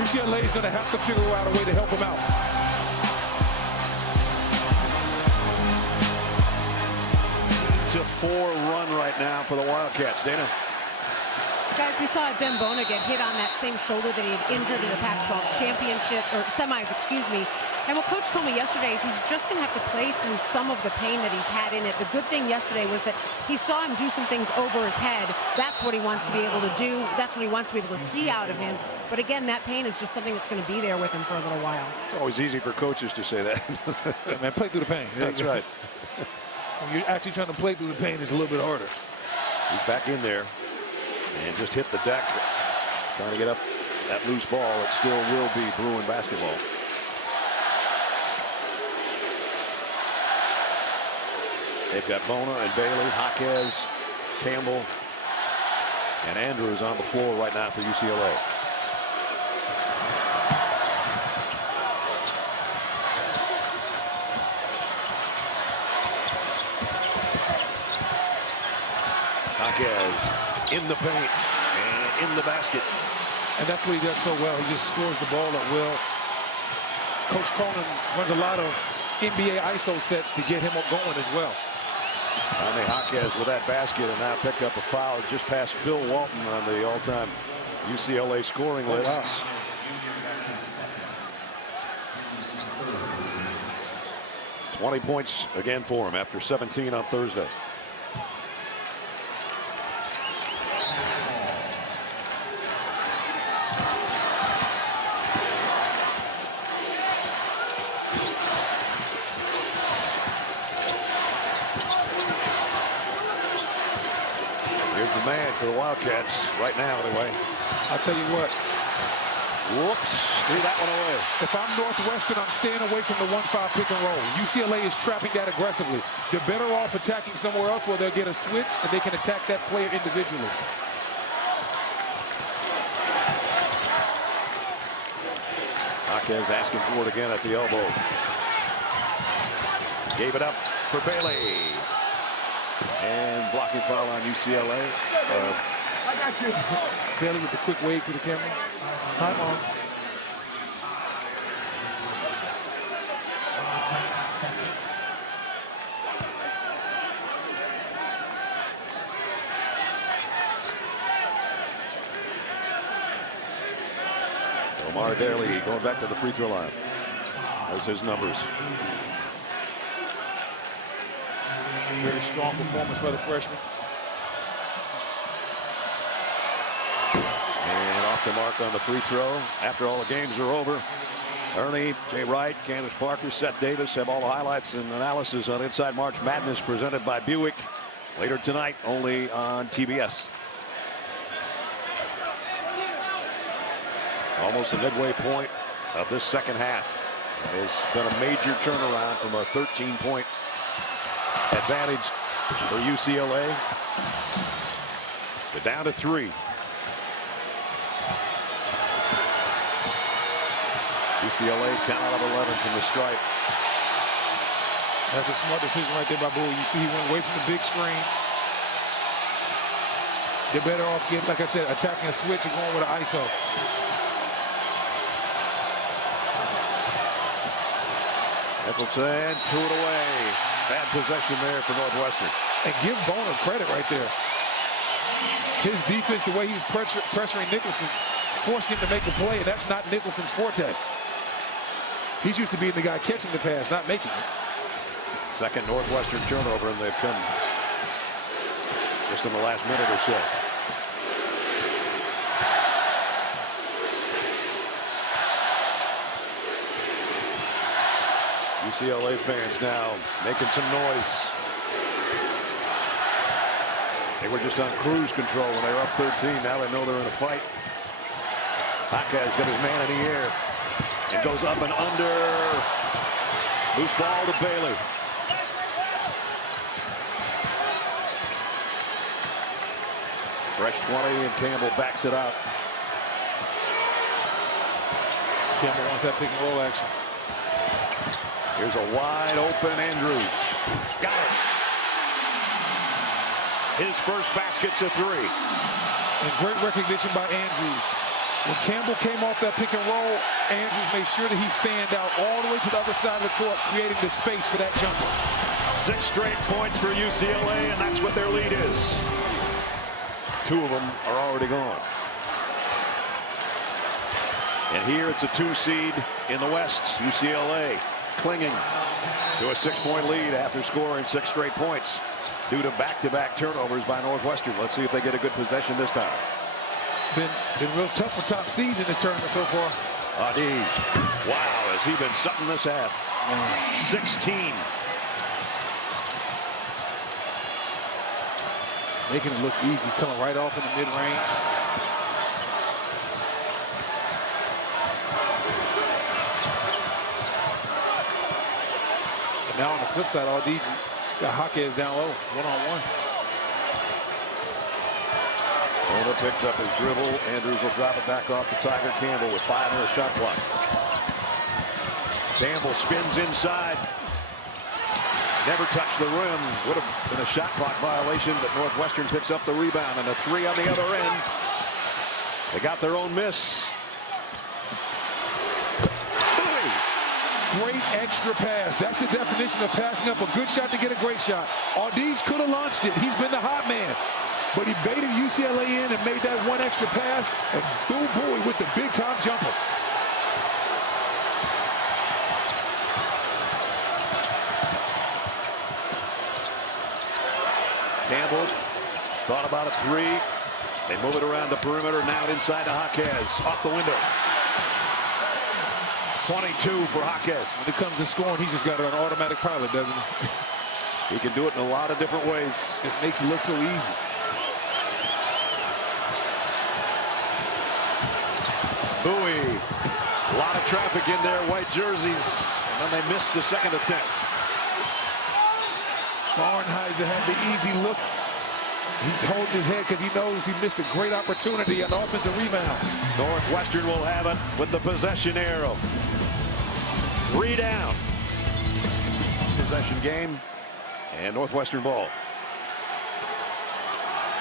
UCLA is going to have to figure out a way to help him out. It's a 4 run right now for the Wildcats. Dana. Guys, we saw Dembona get hit on that same shoulder that he had injured in the Pac-12 championship, or semis, excuse me. And what Coach told me yesterday is he's just going to have to play through some of the pain that he's had in it. The good thing yesterday was that he saw him do some things over his head. That's what he wants to be able to do. That's what he wants to be able to see out of him. But again, that pain is just something that's going to be there with him for a little while. It's always easy for coaches to say that. Yeah, man, play through the pain. That's right. When you're actually trying to play through the pain, it's a little bit harder. He's back in there and just hit the deck, trying to get up that loose ball. It still will be Bruin basketball. They've got Bona and Bailey, Jaquez, Campbell, and Andrews on the floor right now for UCLA. Jaquez in the paint and in the basket. And that's what he does so well. He just scores the ball at will. Coach Cronin runs a lot of NBA ISO sets to get him going as well. Jaime Jaquez with that basket and now picked up a foul just past Bill Walton on the all-time UCLA scoring list. Wow. $20 points again for him after 17 on Thursday. Here's the man for the Wildcats right now, anyway. I'll tell you what. Whoops, threw that one away. If I'm Northwestern, I'm staying away from the 1-5 pick and roll. UCLA is trapping that aggressively. They're better off attacking somewhere else where they'll get a switch and they can attack that player individually. Jaquez asking for it again at the elbow. Gave it up for Bailey. And blocking foul on UCLA. I got you. Bailey with the quick wave to the camera. Time on. Omar Daly going back to the free throw line. There's his numbers. Very strong performance by the freshman. And off the mark on the free throw. After all the games are over, Ernie, Jay Wright, Candace Parker, Seth Davis have all the highlights and analysis on Inside March Madness presented by Buick. Later tonight, only on TBS. Almost the midway point of this second half. It's been a major turnaround from a 13-point advantage for UCLA. They're down to 3. UCLA 10 out of 11 from the stripe. That's a smart decision right there by Bowie. You see he went away from the big screen. They're better off getting, like I said, attacking a switch and going with an ISO. Nicholson, 2 it away. Bad possession there for Northwestern. And give Bona credit right there. His defense, the way he's pressuring Nicholson, forcing him to make the play, and that's not Nicholson's forte. He's used to being the guy catching the pass, not making it. Second Northwestern turnover, and they've come just in the last minute or so. UCLA fans now making some noise. They were just on cruise control when they were up 13. Now they know they're in a fight. Wildcats got his man in the air. It goes up and under. Loose ball to Bailey. Fresh 20, and Campbell backs it out. Campbell wants that pick and roll action. Here's a wide open Andrews. Got it. His first basket's a 3. And great recognition by Andrews. When Campbell came off that pick and roll, Andrews made sure that he fanned out all the way to the other side of the court, creating the space for that jumper. 6 straight points for UCLA, and that's what their lead is. 2 of them are already gone. And here it's a 2 seed in the West. UCLA clinging to a 6-point lead after scoring 6 straight points due to back-to-back turnovers by Northwestern. Let's see if they get a good possession this time. Been real tough for top seeds in this tournament so far. Adi, wow, has he been something this half? 16. Making it look easy, coming right off in the mid-range. And now on the flip side, RD got Wildcats down low, one-on-one. Bona picks up his dribble. Andrews will drop it back off to Tiger Campbell with 5 on the shot clock. Campbell spins inside. Never touched the rim. Would have been a shot clock violation, but Northwestern picks up the rebound, and a 3 on the other end. They got their own miss. Great extra pass. That's the definition of passing up a good shot to get a great shot. Ardiz could have launched it. He's been the hot man. But he baited UCLA in and made that 1 extra pass. And Bowie with the big-time jumper. Campbell thought about a 3. They move it around the perimeter. Now inside the Wildcats. Off the window. 22 for Wildcats. When it comes to scoring, he's just got an automatic pilot, doesn't he? He can do it in a lot of different ways. Just makes it look so easy. Bowie. A lot of traffic in there. White jerseys. And then they missed the second attempt. Barnheiser had the easy look. He's holding his head because he knows he missed a great opportunity on the offensive rebound. Northwestern will have it with the possession arrow. 3 down. Possession game and Northwestern ball.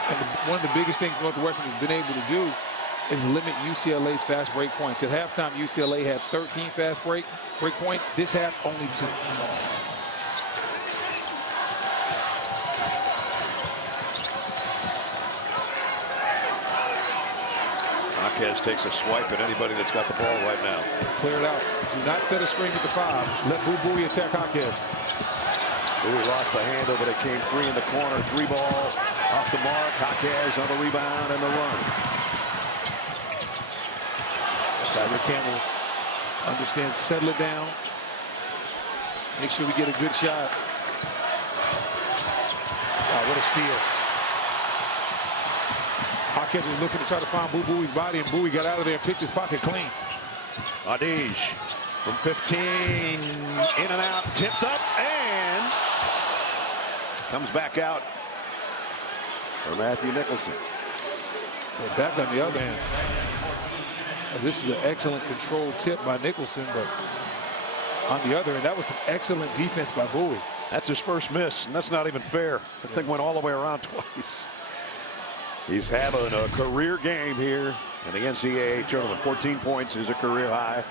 And one of the biggest things Northwestern has been able to do is limit UCLA's fast break points. At halftime, UCLA had 13 fast break points. This half, only 2. Wildcats takes a swipe at anybody that's got the ball right now. Clear it out. Do not set a screen at the 5. Let Bowie attack Wildcats. Bowie lost the handle, but it came free in the corner. 3 ball off the mark. Wildcats on the rebound and the run. Tiger Campbell understands, settle it down. Make sure we get a good shot. Wow, what a steal. Wildcats was looking to try to find Bowie's body, and Bowie got out of there and picked his pocket clean. Adij from 15, in and out, tipped up, and Comes back out for Matthew Nicholson. Well, back on the other hand, this is an excellent controlled tip by Nicholson, but on the other end, that was an excellent defense by Bowie. That's his first miss, and that's not even fair. That thing went all the way around twice. He's having a career game here in the NCAA tournament. 14 points is a career high.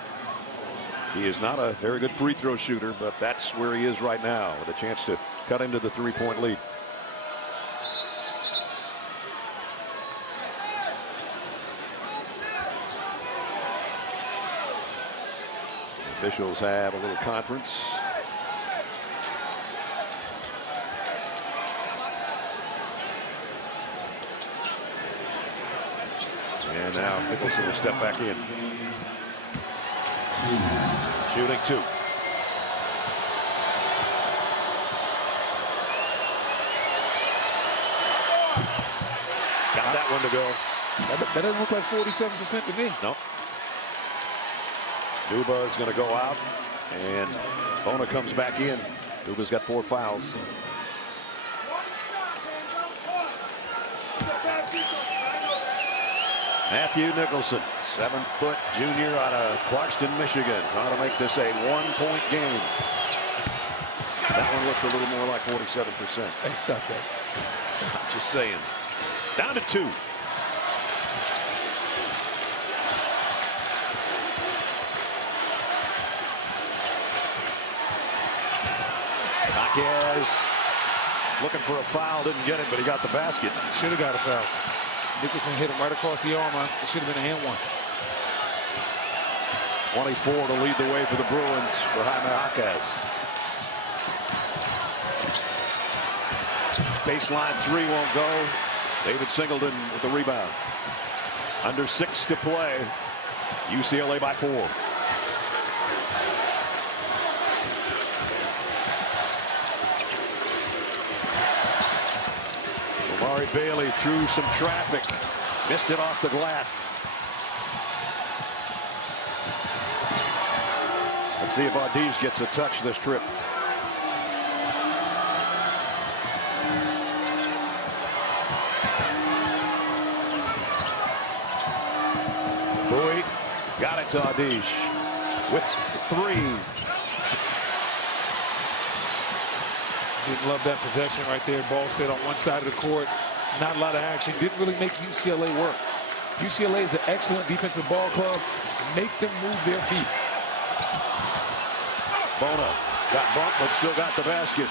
He is not a very good free throw shooter, but that's where he is right now with a chance to cut into the 3-point lead. Officials have a little conference. And now Nicholson will step back in. Shooting 2. Got that one to go. That doesn't look like 47% to me. Nope. Duba is going to go out, and Bona comes back in. Duba's got 4 fouls. Matthew Nicholson, 7-foot junior out of Clarkston, Michigan, trying to make this a 1-point game. That one looked a little more like 47%. Hey, stop that. I'm just saying. Down to 2. Wildcats looking for a foul, didn't get it, but he got the basket. Should have got a foul. Nicholson hit him right across the arm. It should have been a and 1. 24 to lead the way for the Bruins for Jaime Jaquez. Baseline 3 won't go. David Singleton with the rebound. Under 6 to play. UCLA by 4. Amari Bailey through some traffic. Missed it off the glass. Let's see if Audiz gets a touch this trip. Bowie got it to Audiz with 3. Didn't love that possession right there. Ball stayed on one side of the court. Not a lot of action. Didn't really make UCLA work. UCLA is an excellent defensive ball club. Make them move their feet. Bona got bumped, but still got the basket.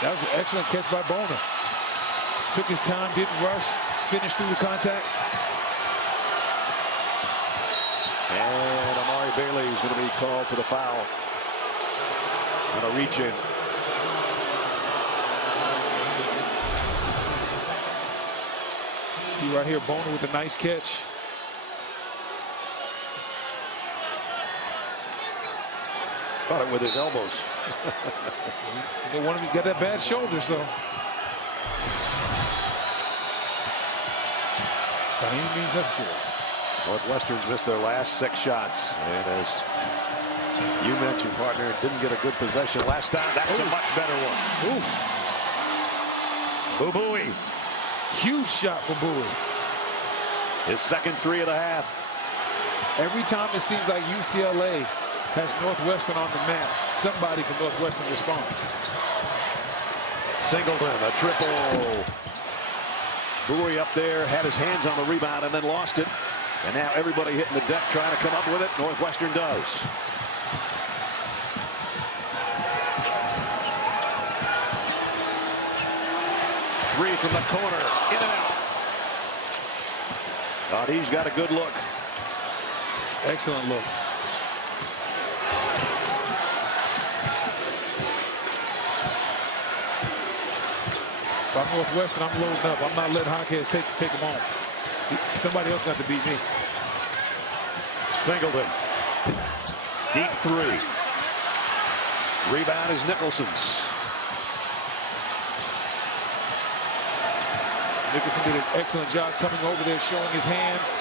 That was an excellent catch by Bona. Took his time, didn't rush, finished through the contact. And Amari Bailey is going to be called for the foul. On a reach in. See right here, Bona with a nice catch. Caught it with his elbows. They wanted him to get that bad shoulder, so. By any means necessary. Northwestern's missed their last 6 shots. And as you mentioned, partner, didn't get a good possession last time. That's a much better one. Bowie. Huge shot for Bowie. His second 3 of the half. Every time it seems like UCLA has Northwestern on the mat, somebody from Northwestern responds. Singleton, a triple. Bowie up there, had his hands on the rebound and then lost it. And now everybody hitting the deck trying to come up with it. Northwestern does. Three from the corner, in and out. He's got a good look. Excellent look. If I'm Northwestern, I'm loading up. I'm not letting Jaquez take him on. Somebody else got to beat me. Singleton. Deep 3. Rebound is Nicholson's. Nicholson did an excellent job coming over there, showing his hands,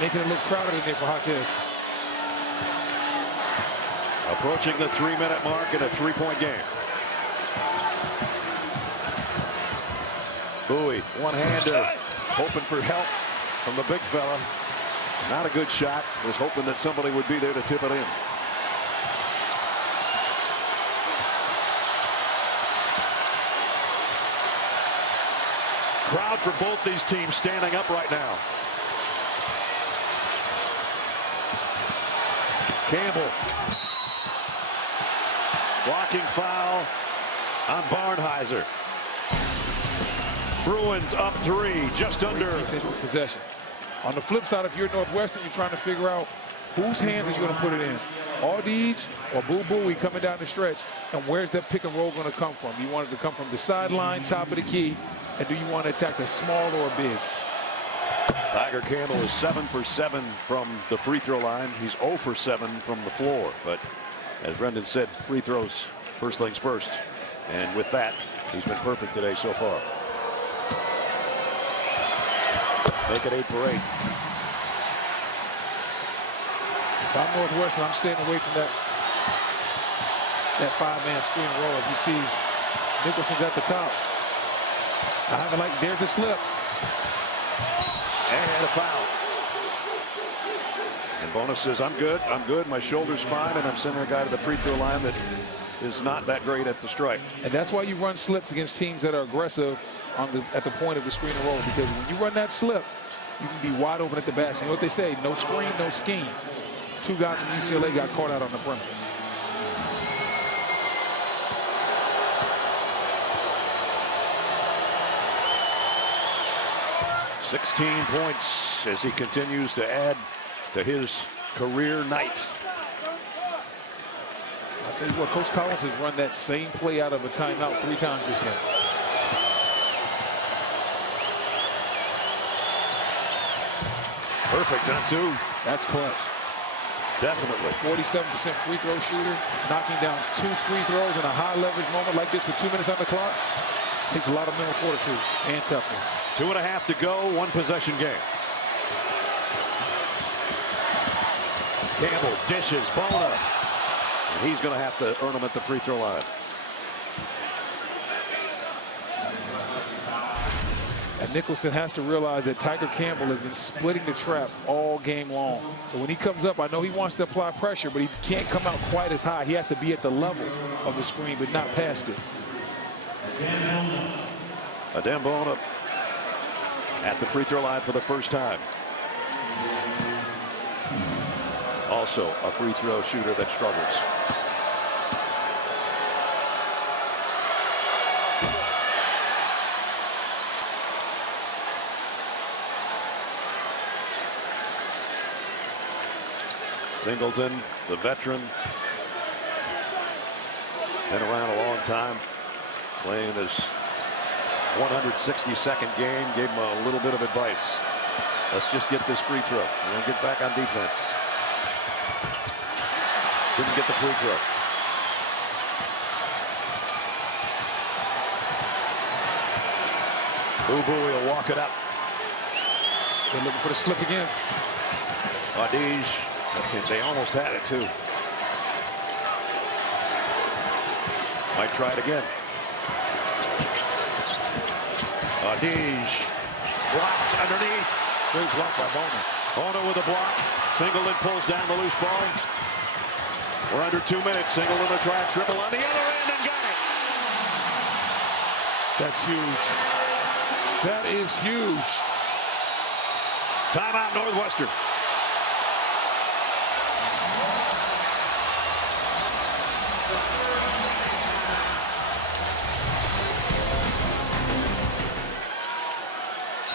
making it look crowded in there for Jaquez. Approaching the 3-minute mark in a 3-point game. Bowie, one-hander, hoping for help from the big fella. Not a good shot. Was hoping that somebody would be there to tip it in. Crowd for both these teams standing up right now. Campbell. Blocking foul on Barnheiser. Bruins up 3, just under. Defensive possessions. On the flip side, if you're Northwestern, you're trying to figure out whose hands are you going to put it in? Aldij or Boo Buie coming down the stretch, and where's that pick and roll going to come from? You want it to come from the sideline, top of the key, and do you want to attack a small or a big? Tiger Campbell is 7 for 7 from the free throw line. He's 0 for 7 from the floor. But as Brendan said, free throws first things first. And with that, he's been perfect today so far. Make it 8 for 8. If I'm Northwestern, I'm staying away from that 5-man screen roll. If you see Nicholson's at the top, I have it like there's a slip. And a foul. And Bonus says, I'm good. My shoulder's fine, and I'm sending a guy to the free throw line that is not that great at the stripe. And that's why you run slips against teams that are aggressive at the point of the screen and roll, because when you run that slip, you can be wide open at the basket. You know what they say? No screen, no scheme. 2 guys from UCLA got caught out on the perimeter. $16 points as he continues to add to his career night. I'll tell you what, Coach Collins has run that same play out of a timeout 3 times this game. Perfect on 2. That's clutch. Definitely. 47% free throw shooter, knocking down 2 free throws in a high leverage moment like this with 2 minutes on the clock. Takes a lot of mental fortitude and toughness. 2.5 to go, 1 possession game. Campbell dishes, Bona. And he's going to have to earn them at the free throw line. And Nicholson has to realize that Tiger Campbell has been splitting the trap all game long. So when he comes up, I know he wants to apply pressure, but he can't come out quite as high. He has to be at the level of the screen, but not past it. Adem Bona at the free throw line for the first time. Also a free throw shooter that struggles. Singleton, the veteran, been around a long time, playing his 162nd game. Gave him a little bit of advice. Let's just get this free throw and then get back on defense. Didn't get the free throw. Boo Buie will walk it up. They're looking for the slip again. Aldij. They almost had it too. Might try it again. Aldij blocked underneath. Great block by Bona. Bona with a block. Singleton pulls down the loose ball. We're under 2 minutes. Singleton to try a triple on the other end and got it. That's huge. That is huge. Timeout Northwestern.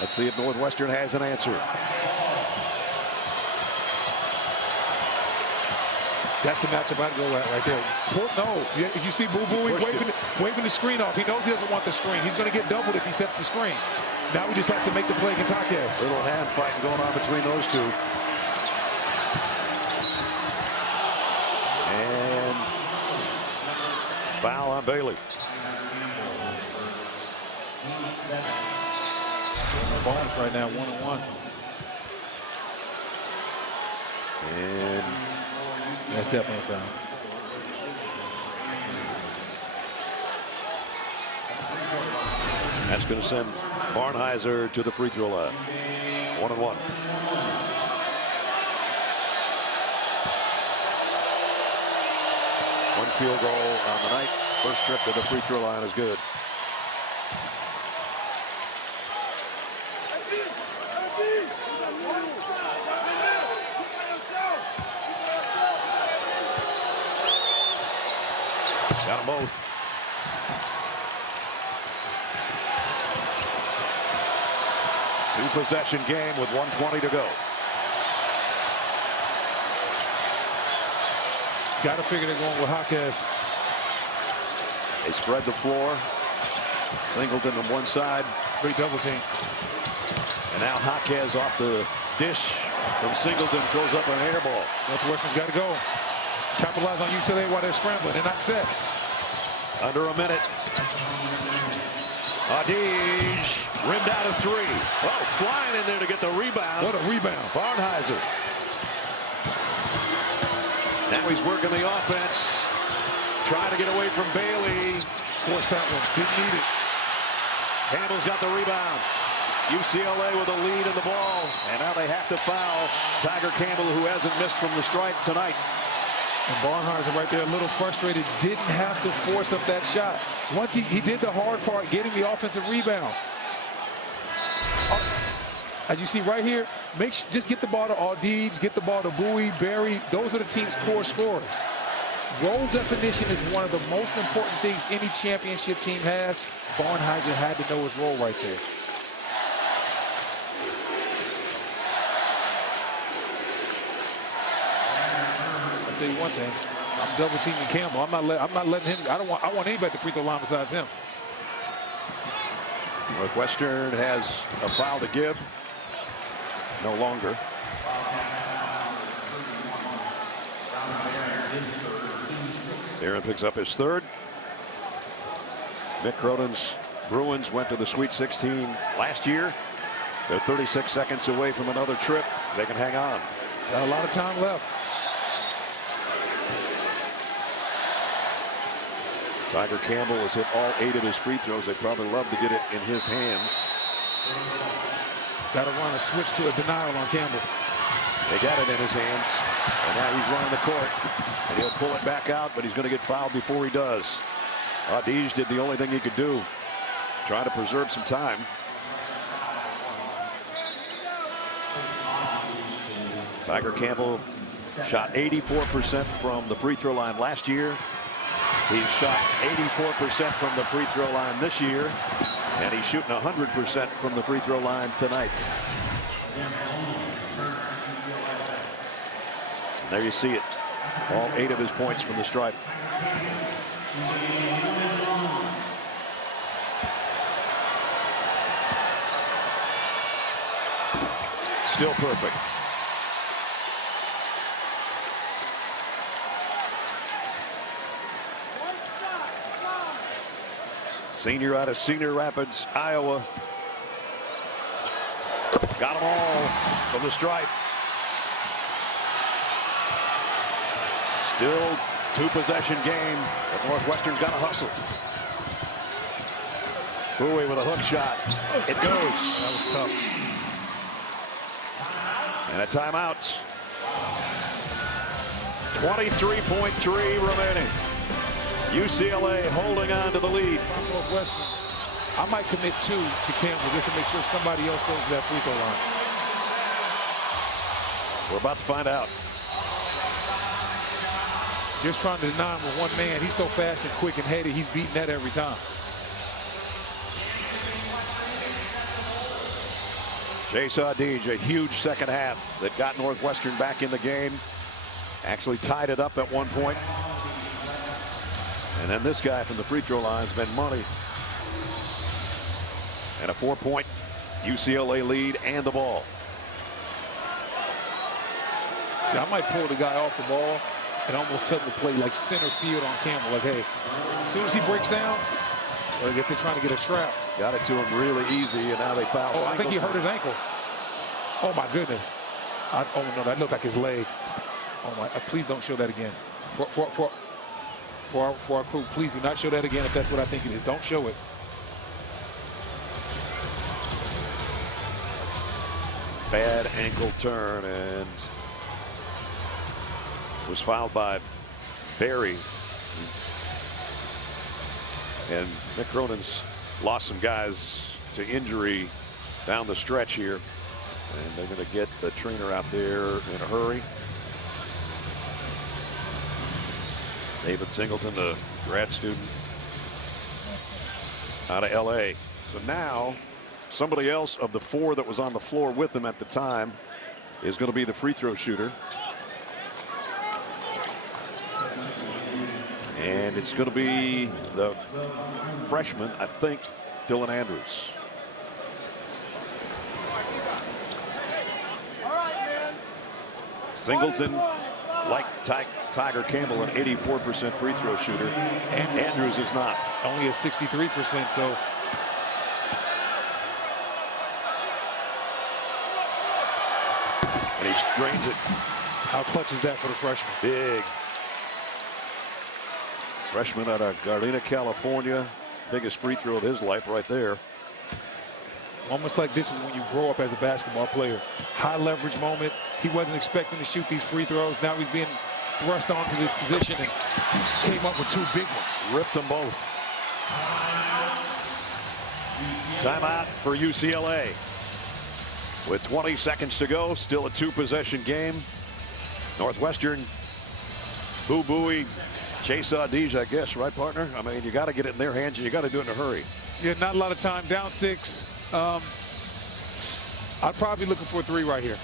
Let's see if Northwestern has an answer. That's the matchup I'd go at right there. No, you see Boo Buie waving the screen off. He knows he doesn't want the screen. He's going to get doubled if he sets the screen. Now he just has to make the play against Wildcats. Little hand fighting going on between those two. And foul on Bailey. Bonus right now, 1-on-1. And that's definitely a foul. That's going to send Barnhizer to the free throw line. 1-1. One field goal on the night. First trip to the free throw line is good. Got them both. Two-possession game with 1:20 to go. Got to figure they're going with Wildcats. They spread the floor. Singleton on one side. Great double team. And now Wildcats off the dish from Singleton, throws up an air ball. Northwestern's got to go. Capitalize on UCLA while they're scrambling. They're not set. Under a minute. Adige rimmed out of three. Oh, flying in there to get the rebound. What a rebound. Barnhizer. Now he's working the offense. Trying to get away from Bailey. Forced that one. Didn't need it. Campbell's got the rebound. UCLA with a lead in the ball. And now they have to foul Tiger Campbell, who hasn't missed from the stripe tonight. And Barnhizer right there a little frustrated. Didn't have to force up that shot. Once he did the hard part, getting the offensive rebound. As you see right here, just get the ball to Adige, get the ball to Bowie, Barry. Those are the team's core scorers. Role definition is one of the most important things any championship team has. Barnhizer had to know his role right there. I'll tell you one thing. I'm double teaming Campbell. I'm not letting him. I want anybody at the free throw line besides him. Northwestern has a foul to give. No longer. Aaron picks up his third. Mick Cronin's Bruins went to the Sweet 16 last year. They're 36 seconds away from another trip. They can hang on. Got a lot of time left. Tiger Campbell has hit all 8 of his free throws. They'd probably love to get it in his hands. Got to run a switch to a denial on Campbell. They got it in his hands. And now he's running the court. And he'll pull it back out, but he's going to get fouled before he does. Adige did the only thing he could do. Trying to preserve some time. Tiger Campbell shot 84% from the free throw line last year. He's shot 84% from the free throw line this year. And he's shooting 100% from the free throw line tonight. There you see it. All 8 of his points from the stripe. Still perfect. Senior out of Cedar Rapids, Iowa. Got them all from the stripe. Still two-possession game, but Northwestern's got to hustle. Bowie with a hook shot. It goes. That was tough. And a timeout. 23.3 remaining. UCLA holding on to the lead. Northwestern. I might commit 2 to Campbell just to make sure somebody else goes to that free throw line. We're about to find out. Just trying to deny him with one man. He's so fast and quick and heady. He's beating that every time. Chase Adige, a huge second half that got Northwestern back in the game. Actually tied it up at one point. And then this guy from the free throw line's been money. And a 4-point UCLA lead and the ball. See, I might pull the guy off the ball and almost tell him to play like center field on Campbell. Like, hey, as soon as he breaks down, or if they're trying to get a trap. Got it to him really easy, and now they foul. Oh, I think he hurt his ankle. Oh, my goodness. Oh, no, that looked like his leg. Oh, my. Please don't show that again. For our crew, please do not show that again if that's what I think it is. Don't show it. bad ankle turn and was fouled by Barry. And Mick Cronin's lost some guys to injury down the stretch here. And they're going to get the trainer out there in a hurry. David Singleton, the grad student out of LA. So now somebody else of the four that was on the floor with him at the time is going to be the free throw shooter. And it's going to be the freshman, I think, Dylan Andrews. Singleton, like Tiger Campbell, an 84% free throw shooter. And Andrews is not. Only a 63%, so. And he drains it. How clutch is that for the freshman? Big. Freshman out of Gardena, California. Biggest free throw of his life right there. Almost like this is when you grow up as a basketball player. High leverage moment. He wasn't expecting to shoot these free throws. Now he's being thrust onto this position and came up with two big ones. Ripped them both. Timeout for UCLA. With 20 seconds to go, still a two-possession game. Northwestern, Boo Buie, Chase Audige, I guess, right, partner? I mean, you got to get it in their hands, and you got to do it in a hurry. Yeah, not a lot of time. Down 6. I'd probably be looking for a 3 right here.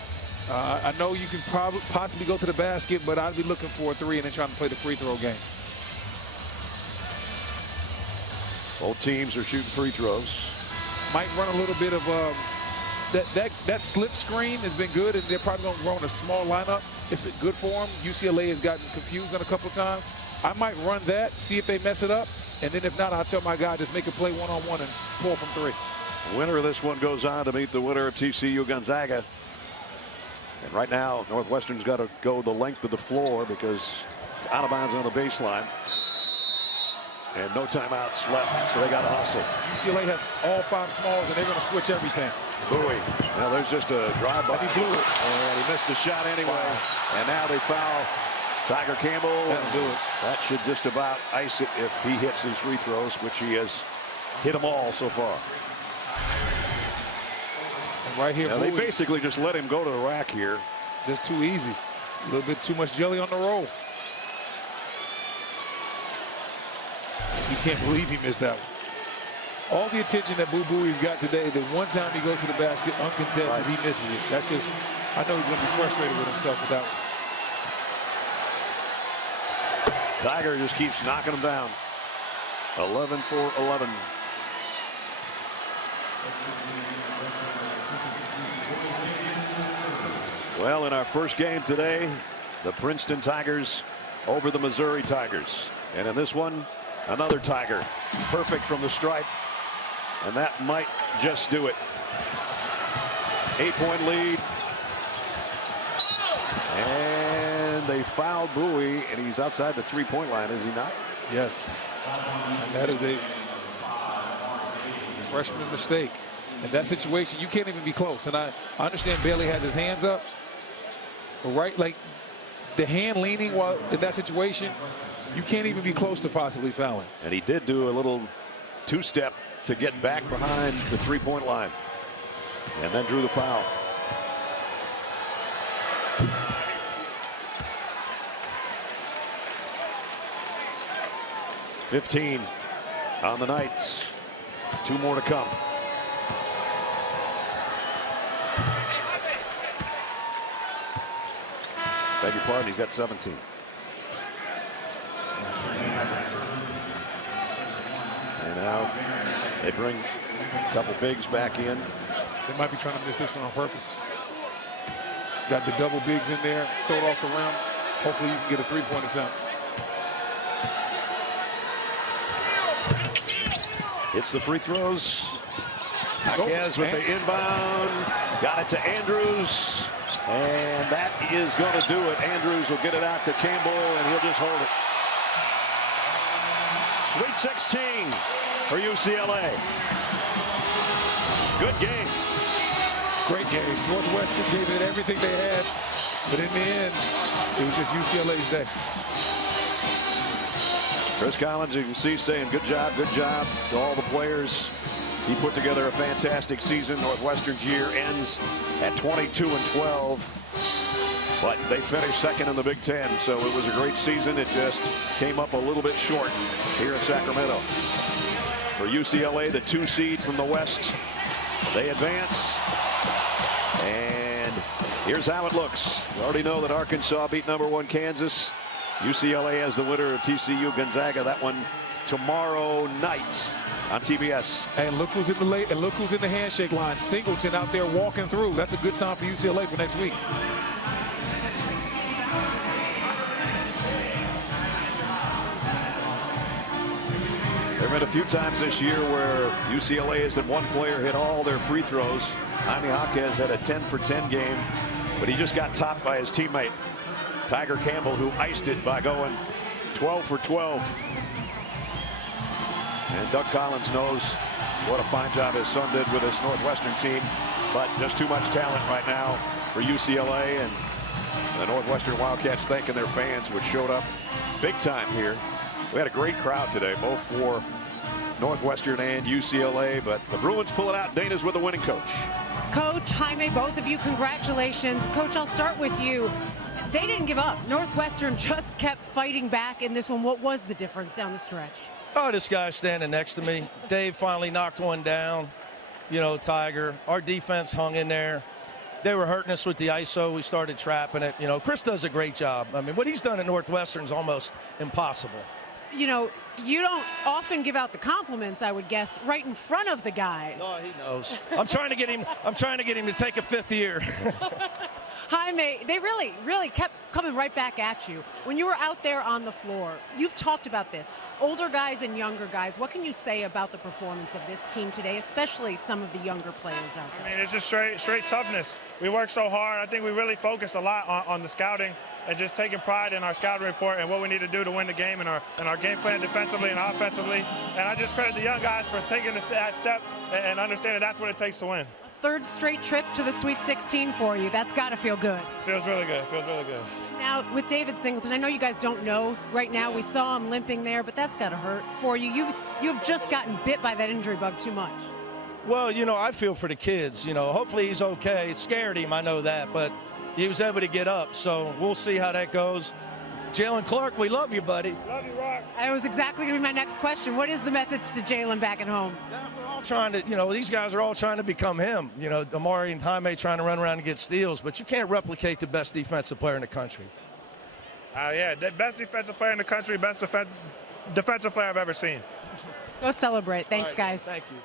I know you can possibly go to the basket, but I'd be looking for a 3 and then trying to play the free throw game. Both teams are shooting free throws. Might run a little bit of that slip screen has been good, and they're probably going to run a small lineup. It's been good for them. UCLA has gotten confused on a couple of times. I might run that, see if they mess it up, and then if not, I'll tell my guy just make a play one-on-one and pull from 3. The winner of this one goes on to meet the winner of TCU Gonzaga. And right now, Northwestern's got to go the length of the floor because it's out of bounds on the baseline. And no timeouts left, so they got to hustle. UCLA has all 5 smalls, and they're going to switch everything. Buie. Now there's just a drive-by. He blew it. And he missed the shot anyway. And now they foul Tiger Campbell. That'll do it. That should just about ice it if he hits his free throws, which he has hit them all so far. And right here, They basically just let him go to the rack here. Just too easy. A little bit too much jelly on the roll. You can't believe he missed that one. All the attention that Boo Buie's got today, the one time he goes to the basket uncontested, right, he misses it. That's just, I know he's going to be frustrated with himself with that one. Tiger just keeps knocking them down. 11 for 11. Well, in our first game today, the Princeton Tigers over the Missouri Tigers. And in this one, another Tiger. Perfect from the stripe. And that might just do it. 8-point lead. And they fouled Buie, and he's outside the three-point line, is he not? Yes. And that is a freshman mistake. In that situation, you can't even be close. And I understand Bailey has his hands up. But right, like the hand leaning while in that situation, you can't even be close to possibly fouling. And he did do a little two-step to get back behind the three-point line. And then drew the foul. $15 on the Knights. 2 more to come. Beg your pardon, he's got 17. And now they bring a couple bigs back in. They might be trying to miss this one on purpose. Got the double bigs in there, throw it off the rim. Hopefully you can get a three-point attempt. Hits the free throws. Jaquez with the inbound. Got it to Andrews. And that is going to do it. Andrews will get it out to Campbell, and he'll just hold it. Sweet 16 for UCLA. Good game. Great game. Northwestern gave it everything they had, but in the end, it was just UCLA's day. Chris Collins, you can see, saying good job to all the players. He put together a fantastic season. Northwestern's year ends at 22-12, but they finished second in the Big Ten, so it was a great season. It just came up a little bit short here in Sacramento. For UCLA, the 2 seed from the West, they advance. And here's how it looks. You already know that Arkansas beat #1 Kansas. UCLA has the winner of TCU Gonzaga. That one tomorrow night on TBS. And look who's in the late, and look who's in the handshake line. Singleton out there walking through. That's a good sign for UCLA for next week. There have been a few times this year where UCLA has had one player hit all their free throws. Jaime Jaquez had a 10-for-10 game, but he just got topped by his teammate Tiger Campbell, who iced it by going 12-for-12. And Doug Collins knows what a fine job his son did with this Northwestern team, but just too much talent right now for UCLA, and the Northwestern Wildcats thanking their fans, which showed up big time here. We had a great crowd today, both for Northwestern and UCLA, but the Bruins pull it out. Dana's with the winning coach. Coach, Jaime, both of you, congratulations. Coach, I'll start with you. They didn't give up. Northwestern just kept fighting back in this one. What was the difference down the stretch? Oh, this guy standing next to me. Dave finally knocked one down. You know, Tiger. Our defense hung in there. They were hurting us with the ISO. We started trapping it. You know, Chris does a great job. I mean, what he's done at Northwestern is almost impossible. You know, you don't often give out the compliments, I would guess, right in front of the guys. No, he knows. I'm trying to get him to take a 5th year. Jaime, they really kept coming right back at you. When you were out there on the floor, you've talked about this. Older guys and younger guys, what can you say about the performance of this team today, especially some of the younger players out there? I mean, it's just straight toughness. We work so hard. I think we really focus a lot on the scouting and just taking pride in our scouting report and what we need to do to win the game and our game plan defensively and offensively. And I just credit the young guys for taking that step and understanding that's what it takes to win. Third straight trip to the Sweet 16 for you. That's got to feel good. Feels really good. Feels really good. Now, with David Singleton, I know you guys don't know right now. We saw him limping there, but that's got to hurt for you. You've just gotten bit by that injury bug too much. Well, you know, I feel for the kids. You know, hopefully he's okay. It scared him, I know that, but he was able to get up, so we'll see how that goes. Jalen Clark, we love you, buddy. Love you, Rock. That was exactly going to be my next question. What is the message to Jalen back at home? We're all trying to, you know, these guys are all trying to become him. You know, Amari and Jaime trying to run around and get steals, but you can't replicate the best defensive player in the country. Yeah, the best defensive player in the country, best defensive player I've ever seen. Go celebrate. Thanks, Right, guys. Thank you.